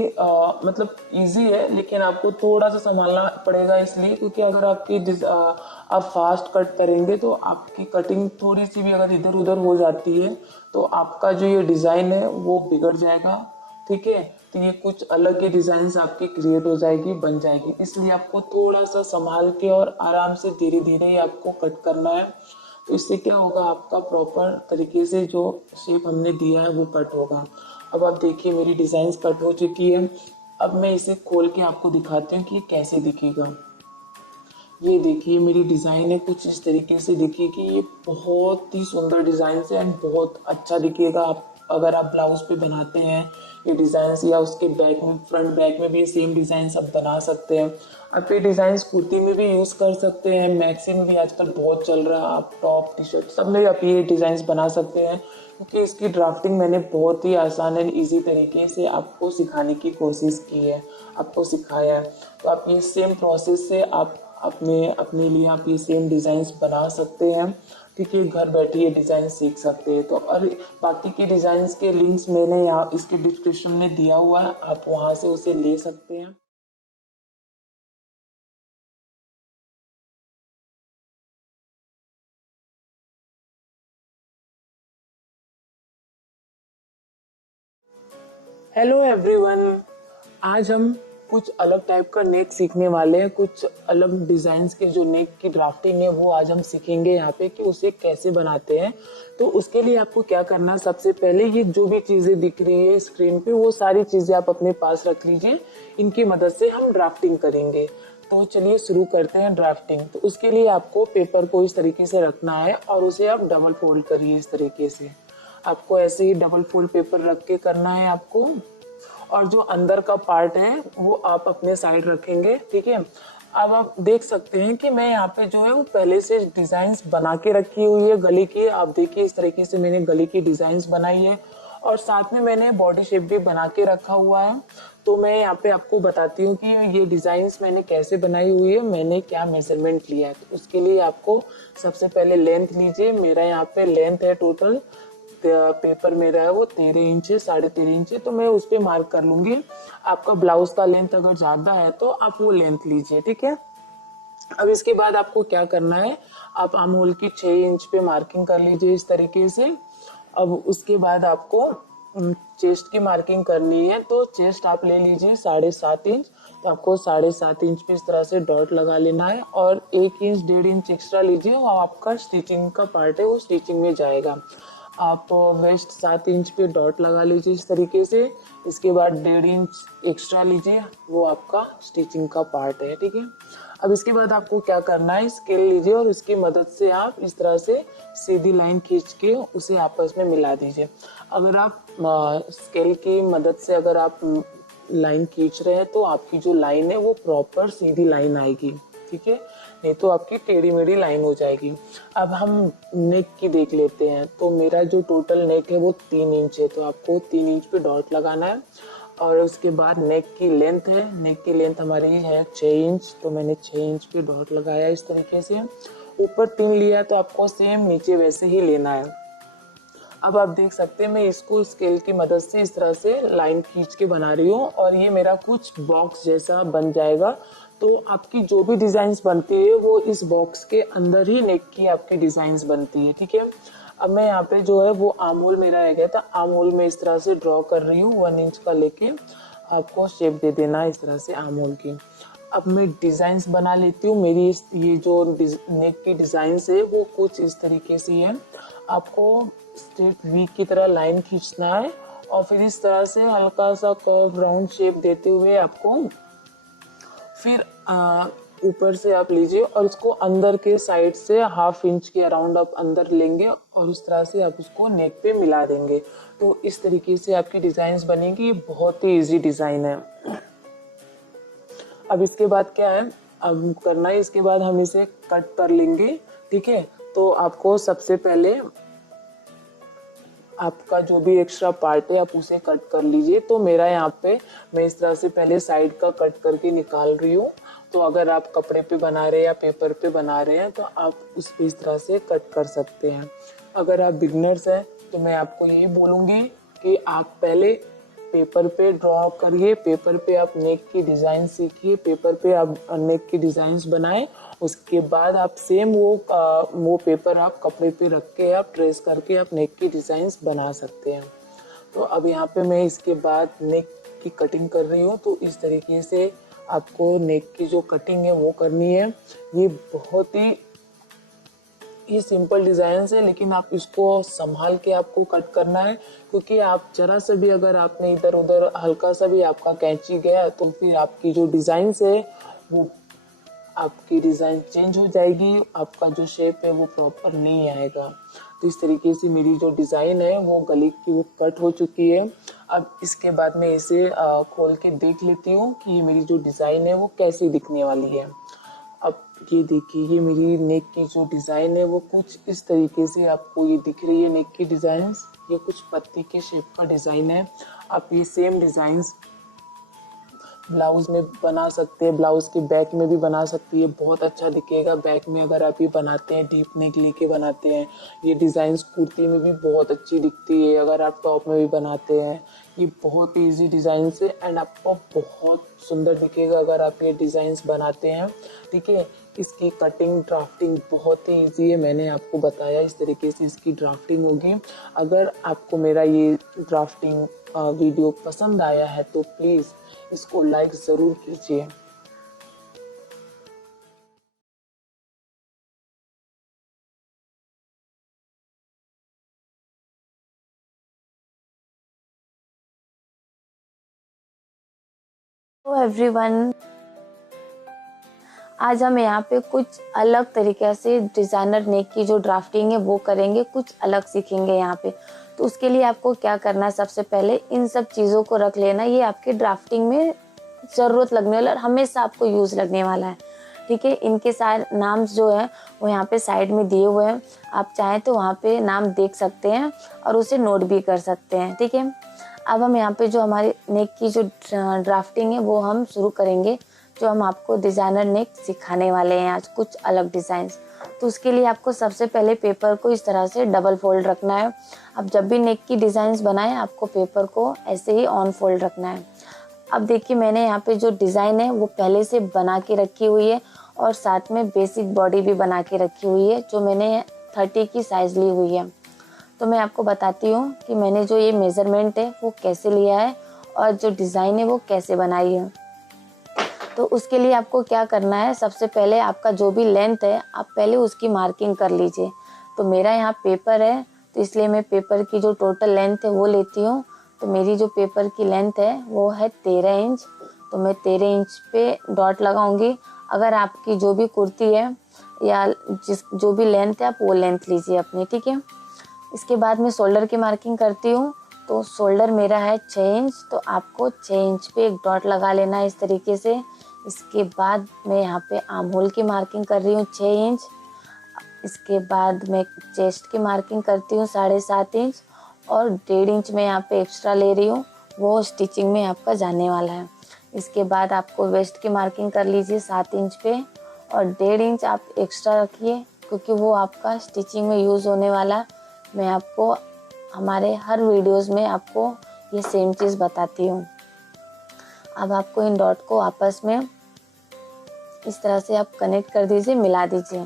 मतलब इजी है, लेकिन आपको थोड़ा सा संभालना पड़ेगा इसलिए, क्योंकि अगर आप फास्ट कट करेंगे तो आपकी कटिंग थोड़ी सी भी अगर इधर उधर हो जाती है तो आपका जो ये डिज़ाइन है वो बिगड़ जाएगा। ठीक है, तो ये कुछ अलग ही डिजाइन आपकी क्रिएट हो जाएगी, बन जाएगी। इसलिए आपको थोड़ा सा संभाल के और आराम से धीरे धीरे ही आपको कट करना है। तो इससे क्या होगा, आपका प्रॉपर तरीके से जो शेप हमने दिया है वो कट होगा। अब आप देखिए मेरी डिजाइन कट हो चुकी है। अब मैं इसे खोल के आपको दिखाती हूँ कि ये कैसे दिखेगा। ये देखिए मेरी डिज़ाइन है कुछ इस तरीके से दिखेगी। ये बहुत ही सुंदर डिज़ाइन है एंड बहुत अच्छा दिखेगा। आप अगर आप ब्लाउज पे बनाते हैं ये डिज़ाइन, या उसके बैक में, फ्रंट बैक में भी ये सेम डिज़ाइन आप बना सकते हैं। आप ये डिज़ाइन कुर्ती में भी यूज़ कर सकते हैं, मैक्सी में भी आजकल बहुत चल रहा है, आप टॉप टी शर्ट सब में आप ये डिज़ाइन बना सकते हैं। क्योंकि इसकी ड्राफ्टिंग मैंने बहुत ही आसान एंड ईजी तरीके से आपको सिखाने की कोशिश की है, आपको सिखाया है। तो आप ये सेम प्रोसेस से आप अपने अपने लिए आप ये सेम डिज़ाइंस बना सकते हैं। ठीक है, घर बैठे ये डिज़ाइन सीख सकते हैं। तो और बाकी के डिज़ाइंस के लिंक्स मैंने यहाँ इसके डिस्क्रिप्शन में दिया हुआ है, आप वहाँ से उसे ले सकते हैं। हेलो एवरीवन, आज हम कुछ अलग टाइप का नेक सीखने वाले हैं। कुछ अलग डिज़ाइंस के जो नेक की ड्राफ्टिंग है वो आज हम सीखेंगे यहाँ पे कि उसे कैसे बनाते हैं। तो उसके लिए आपको क्या करना है, सबसे पहले ये जो भी चीज़ें दिख रही है स्क्रीन पे वो सारी चीज़ें आप अपने पास रख लीजिए। इनकी मदद से हम ड्राफ्टिंग करेंगे। तो चलिए शुरू करते हैं ड्राफ्टिंग। तो उसके लिए आपको पेपर को इस तरीके से रखना है और उसे आप डबल फोल्ड करिए इस तरीके से। आपको ऐसे ही डबल फोल्ड पेपर रख के करना है आपको। और जो अंदर का पार्ट है वो आप अपने साइड रखेंगे। ठीक है, अब आप देख सकते हैं कि मैं यहाँ पे जो है वो पहले से डिजाइन बना के रखी हुई है गले की। आप देखिए इस तरीके से मैंने गले की डिजाइन बनाई है और साथ में मैंने बॉडी शेप भी बना के रखा हुआ है। तो मैं यहाँ पे आपको बताती हूँ कि ये डिजाइन्स मैंने कैसे बनाई हुई है, मैंने क्या मेजरमेंट लिया है। तो उसके लिए आपको सबसे पहले लेंथ लीजिए। मेरा यहाँ पे लेंथ है टोटल, पेपर मेरा है वो 13 इंच, 13.5 इंच, तो मैं उस पर मार्क कर लूंगी। आपका ब्लाउज का लेंथ अगर ज्यादा है तो आप वो लेंथ लीजिए। ठीक है, अब इसके बाद आपको क्या करना है, आप आर्म होल की 6 इंच पे मार्किंग कर लीजिए इस तरीके से। अब उसके बाद आपको चेस्ट की मार्किंग करनी है। तो चेस्ट आप ले लीजिए 7.5 इंच। तो आपको 7.5 इंच पे इस तरह से डॉट लगा लेना है और 1 इंच 1.5 इंच एक्स्ट्रा लीजिए और आपका स्टिचिंग का पार्ट है वो स्टिचिंग में जाएगा। आप वेस्ट 7 इंच पे डॉट लगा लीजिए इस तरीके से। इसके बाद 1.5 इंच एक्स्ट्रा लीजिए, वो आपका स्टिचिंग का पार्ट है। ठीक है, अब इसके बाद आपको क्या करना है, स्केल लीजिए और इसकी मदद से आप इस तरह से सीधी लाइन खींच के उसे आपस में मिला दीजिए। अगर आप स्केल की मदद से अगर आप लाइन खींच रहे हैं तो आपकी जो लाइन है वो प्रॉपर सीधी लाइन आएगी। ठीक है, नहीं तो आपकी टेढ़ी मेढ़ी लाइन हो जाएगी। अब हम नेक की देख लेते हैं। तो मेरा जो टोटल नेक है वो 3 इंच है, तो आपको 3 इंच पे डॉट लगाना है। और उसके बाद नेक की लेंथ है, नेक की लेंथ हमारी है 6 इंच, तो मैंने 6 इंच पे डॉट लगाया इस तरीके से। ऊपर 3 लिया तो आपको सेम नीचे वैसे ही लेना है। अब आप देख सकते हैं मैं इसको स्केल की मदद से इस तरह से लाइन खींच के बना रही हूँ और ये मेरा कुछ बॉक्स जैसा बन जाएगा। तो आपकी जो भी डिजाइन बनती है वो इस बॉक्स के अंदर ही नेक की आपकी डिजाइन बनती है। ठीक है, अब मैं यहाँ पे जो है वो आर्म होल मेरा रह गया था, आर्म होल में इस तरह से ड्रॉ कर रही हूँ 1 इंच का लेके। आपको शेप दे देना है इस तरह से आर्म होल की। अब मैं डिजाइन्स बना लेती हूँ। मेरी ये जो नेक की डिजाइन्स है वो कुछ इस तरीके से है। आपको स्ट्रेट वी की तरह लाइन खींचना है और फिर इस तरह से हल्का सा कर्व राउंड शेप देते हुए आपको फिर ऊपर से आप लीजिए और उसको अंदर के साइड से 1/2 इंच के अराउंड आप अंदर लेंगे और उस तरह से आप उसको नेक पे मिला देंगे। तो इस तरीके से आपकी डिजाइन बनेगी। बहुत ही इजी डिजाइन है। अब इसके बाद क्या है, अब करना है, इसके बाद हम इसे कट कर लेंगे। ठीक है, तो आपको सबसे पहले आपका जो भी एक्स्ट्रा पार्ट है आप उसे कट कर लीजिए। तो मेरा यहाँ पे मैं इस तरह से पहले साइड का कट करके निकाल रही हूँ तो अगर आप कपड़े पे बना रहे हैं या पेपर पे बना रहे हैं तो आप उस पे इस तरह से कट कर सकते हैं। अगर आप बिगनर्स हैं तो मैं आपको यही बोलूँगी कि आप पहले पेपर पे ड्रॉ करिए, पेपर पे आप नेक की डिज़ाइन सीखिए, पेपर पे आप नेक की डिज़ाइंस बनाएं। उसके बाद आप सेम वो पेपर आप कपड़े पे रख के आप ट्रेस करके आप नेक की डिज़ाइंस बना सकते हैं। तो अब यहाँ पे मैं इसके बाद नेक की कटिंग कर रही हूँ। तो इस तरीके से आपको नेक की जो कटिंग है वो करनी है। ये बहुत ही ये सिंपल डिज़ाइन है, लेकिन आप इसको संभाल के आपको कट करना है, क्योंकि आप जरा सा भी अगर आपने इधर उधर हल्का सा भी आपका कैंची गया तो फिर आपकी जो डिज़ाइन है वो आपकी डिज़ाइन चेंज हो जाएगी, आपका जो शेप है वो प्रॉपर नहीं आएगा। तो इस तरीके से मेरी जो डिज़ाइन है वो गले की वो कट हो चुकी है। अब इसके बाद मैं इसे खोल के देख लेती हूँ कि ये मेरी जो डिज़ाइन है वो कैसी दिखने वाली है। अब ये देखिए, ये मेरी नेक की जो डिज़ाइन है वो कुछ इस तरीके से आपको ये दिख रही है। नेक की डिज़ाइन ये कुछ पत्ती के शेप का डिज़ाइन है। आप ये सेम डिज़ाइन ब्लाउज में बना सकते हैं, ब्लाउज के बैक में भी बना सकती है, बहुत अच्छा दिखेगा। बैक में अगर आप ये बनाते हैं, डीप नेक लेके बनाते हैं, ये डिज़ाइंस कुर्ती में भी बहुत अच्छी दिखती है। अगर आप टॉप में भी बनाते हैं, ये बहुत ही ईजी डिज़ाइन है एंड आपको बहुत सुंदर दिखेगा अगर आप ये डिज़ाइंस बनाते हैं। ठीक है, इसकी कटिंग ड्राफ्टिंग बहुत ही ईजी है, मैंने आपको बताया इस तरीके से इसकी ड्राफ्टिंग होगी। अगर आपको मेरा ये ड्राफ्टिंग वीडियो पसंद आया है तो प्लीज़ इसको लाइक ज़रूर कीजिए। तो एवरीवन, आज हम यहाँ पे कुछ अलग तरीके से डिज़ाइनर नेक की जो ड्राफ्टिंग है वो करेंगे, कुछ अलग सीखेंगे यहाँ पे। तो उसके लिए आपको क्या करना है, सबसे पहले इन सब चीज़ों को रख लेना। ये आपके ड्राफ्टिंग में ज़रूरत लगने वाला और हमेशा आपको यूज़ लगने वाला है। ठीक है, इनके सारे नाम जो है वो यहाँ पे साइड में दिए हुए हैं। आप चाहें तो वहाँ पे नाम देख सकते हैं और उसे नोट भी कर सकते हैं। ठीक है, अब हम यहाँ पे जो हमारे नेक की जो ड्राफ्टिंग है वो हम शुरू करेंगे। जो हम आपको डिज़ाइनर नेक सिखाने वाले हैं आज, कुछ अलग डिज़ाइंस। तो उसके लिए आपको सबसे पहले पेपर को इस तरह से डबल फोल्ड रखना है। अब जब भी नेक की डिज़ाइंस बनाएं, आपको पेपर को ऐसे ही ऑन फोल्ड रखना है। अब देखिए, मैंने यहाँ पे जो डिज़ाइन है वो पहले से बना के रखी हुई है और साथ में बेसिक बॉडी भी बना के रखी हुई है, जो मैंने 30 की साइज़ ली हुई है। तो मैं आपको बताती हूँ कि मैंने जो ये मेज़रमेंट है वो कैसे लिया है और जो डिज़ाइन है वो कैसे बनाई है। तो उसके लिए आपको क्या करना है, सबसे पहले आपका जो भी लेंथ है आप पहले उसकी मार्किंग कर लीजिए। तो मेरा यहाँ पेपर है तो इसलिए मैं पेपर की जो टोटल लेंथ है वो लेती हूँ। तो मेरी जो पेपर की लेंथ है वो है 13 इंच। तो मैं 13 इंच पे डॉट लगाऊंगी। अगर आपकी जो भी कुर्ती है या जो भी लेंथ है आप वो लेंथ लीजिए अपनी। ठीक है, इसके बाद मैं शोल्डर की मार्किंग करती हूँ। तो शोल्डर मेरा है 6 इंच, तो आपको 6 इंच पे एक डॉट लगा लेना है इस तरीके से। इसके बाद मैं यहाँ पे आर्म होल की मार्किंग कर रही हूँ 6 इंच। इसके बाद मैं चेस्ट की मार्किंग करती हूँ 7.5 इंच और 1.5 इंच में यहाँ पे एक्स्ट्रा ले रही हूँ, वो स्टिचिंग में आपका जाने वाला है। इसके बाद आपको वेस्ट की मार्किंग कर लीजिए 7 इंच पे और 1.5 इंच आप एक्स्ट्रा रखिए, क्योंकि वो आपका स्टिचिंग में यूज़ होने वाला। मैं आपको हमारे हर वीडियोस में आपको ये सेम चीज़ बताती हूँ। अब आपको इन डॉट को आपस में इस तरह से आप कनेक्ट कर दीजिए, मिला दीजिए।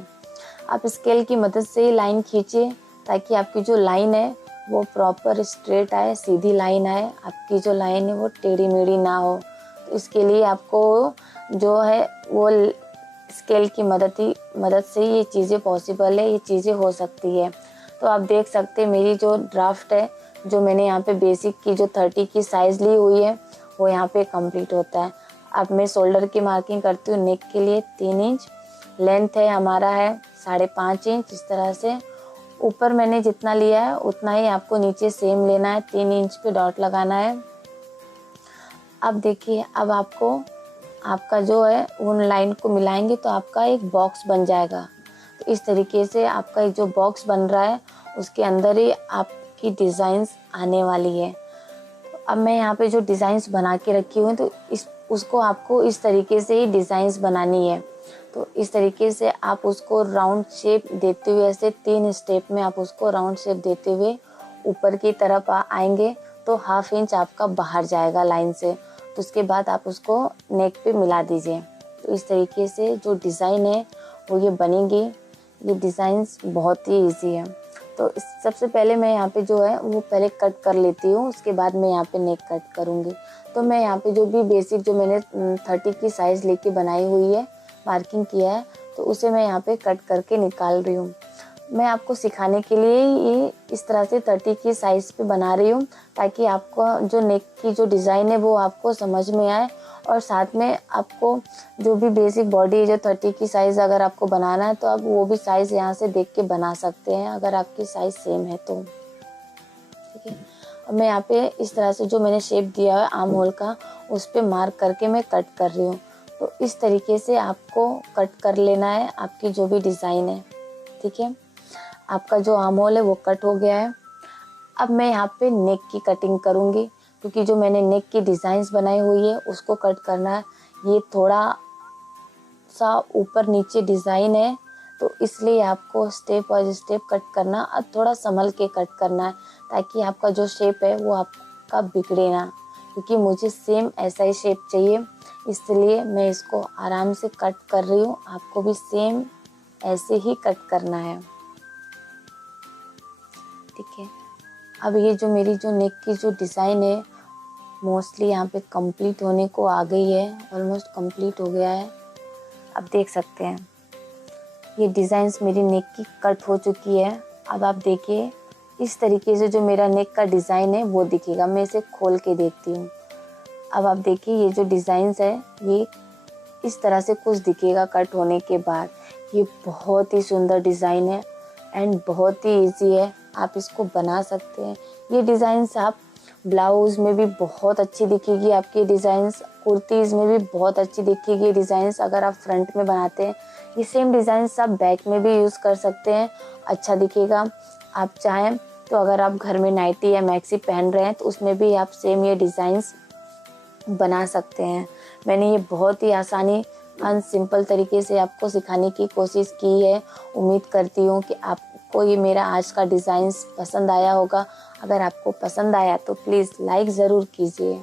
आप स्केल की मदद से ही लाइन खींचिए ताकि आपकी जो लाइन है वो प्रॉपर स्ट्रेट आए, सीधी लाइन आए। आपकी जो लाइन है वो टेढ़ी मेढ़ी ना हो। तो इसके लिए आपको जो है वो स्केल की मदद से ये चीज़ें पॉसिबल है, ये चीज़ें हो सकती है। तो आप देख सकते हैं मेरी जो ड्राफ्ट है, जो मैंने यहाँ पे बेसिक की जो 30 की साइज़ ली हुई है वो यहाँ पे कंप्लीट होता है। अब मैं शोल्डर की मार्किंग करती हूँ। नेक के लिए 3 इंच लेंथ है, हमारा है 5.5 इंच। इस तरह से ऊपर मैंने जितना लिया है उतना ही आपको नीचे सेम लेना है, 3 इंच पे डॉट लगाना है। अब देखिए, अब आपको आपका जो है उन लाइन को मिलाएंगे तो आपका एक बॉक्स बन जाएगा। तो इस तरीके से आपका एक जो बॉक्स बन रहा है उसके अंदर ही आपकी डिज़ाइंस आने वाली है। तो अब मैं यहाँ पे जो डिज़ाइंस बना के रखी हुई तो उसको आपको इस तरीके से ही डिज़ाइंस बनानी है। तो इस तरीके से आप उसको राउंड शेप देते हुए, ऐसे 3 स्टेप में आप उसको राउंड शेप देते हुए ऊपर की तरफ आएंगे तो 1/2 इंच आपका बाहर जाएगा लाइन से। तो उसके बाद आप उसको नेक पे मिला दीजिए। तो इस तरीके से जो डिज़ाइन है वो ये बनेगी। ये डिज़ाइंस बहुत ही ईजी है। तो सबसे पहले मैं यहाँ पे जो है वो पहले कट कर लेती हूँ, उसके बाद मैं यहाँ पे नेक कट करूँगी। तो मैं यहाँ पे जो भी बेसिक जो मैंने 30 की साइज़ लेके बनाई हुई है, मार्किंग किया है, तो उसे मैं यहाँ पे कट करके निकाल रही हूँ। मैं आपको सिखाने के लिए ये इस तरह से 30 की साइज़ पे बना रही हूँ, ताकि आपको जो नेक की जो डिज़ाइन है वो आपको समझ में आए, और साथ में आपको जो भी बेसिक बॉडी है जो 30 की साइज़ अगर आपको बनाना है तो आप वो भी साइज़ यहाँ से देख के बना सकते हैं, अगर आपकी साइज़ सेम है तो। ठीक है, अब मैं यहाँ पे इस तरह से जो मैंने शेप दिया है आर्म होल का, उस पर मार्क करके मैं कट कर रही हूँ। तो इस तरीके से आपको कट कर लेना है आपकी जो भी डिज़ाइन है। ठीक है, आपका जो आर्म होल है वो कट हो गया है। अब मैं यहाँ पे नेक की कटिंग करूँगी, क्योंकि जो मैंने नेक की डिज़ाइंस बनाई हुई है उसको कट करना है। ये थोड़ा सा ऊपर नीचे डिज़ाइन है, तो इसलिए आपको स्टेप बाय स्टेप कट करना, अब थोड़ा संभल के कट करना है, ताकि आपका जो शेप है वो आपका बिगड़े ना, क्योंकि मुझे सेम ऐसा ही शेप चाहिए, इसलिए मैं इसको आराम से कट कर रही हूँ। आपको भी सेम ऐसे ही कट करना है। ठीक है, अब ये जो मेरी जो नेक की जो डिज़ाइन है मोस्टली यहाँ पे कंप्लीट होने को आ गई है, ऑलमोस्ट कंप्लीट हो गया है। आप देख सकते हैं ये डिज़ाइंस मेरी नेक की कट हो चुकी है। अब आप देखिए इस तरीके से जो मेरा नेक का डिज़ाइन है वो दिखेगा। मैं इसे खोल के देखती हूँ। अब आप देखिए ये जो डिज़ाइंस है ये इस तरह से कुछ दिखेगा कट होने के बाद। ये बहुत ही सुंदर डिज़ाइन है एंड बहुत ही इजी है, आप इसको बना सकते हैं। ये डिज़ाइंस आप ब्लाउज़ में भी बहुत अच्छी दिखेगी, आपकी डिज़ाइंस कुर्तीज़ में भी बहुत अच्छी दिखेगी डिज़ाइंस, अगर आप फ्रंट में बनाते हैं। ये सेम डिज़ाइंस आप बैक में भी यूज़ कर सकते हैं, अच्छा दिखेगा। आप चाहें तो अगर आप घर में नाइटी या मैक्सी पहन रहे हैं तो उसमें भी आप सेम ये डिज़ाइंस बना सकते हैं। मैंने ये बहुत ही आसानी सिंपल तरीके से आपको सिखाने की कोशिश की है। उम्मीद करती हूँ कि आपको ये मेरा आज का डिज़ाइंस पसंद आया होगा। अगर आपको पसंद आया तो प्लीज़ लाइक ज़रूर कीजिए।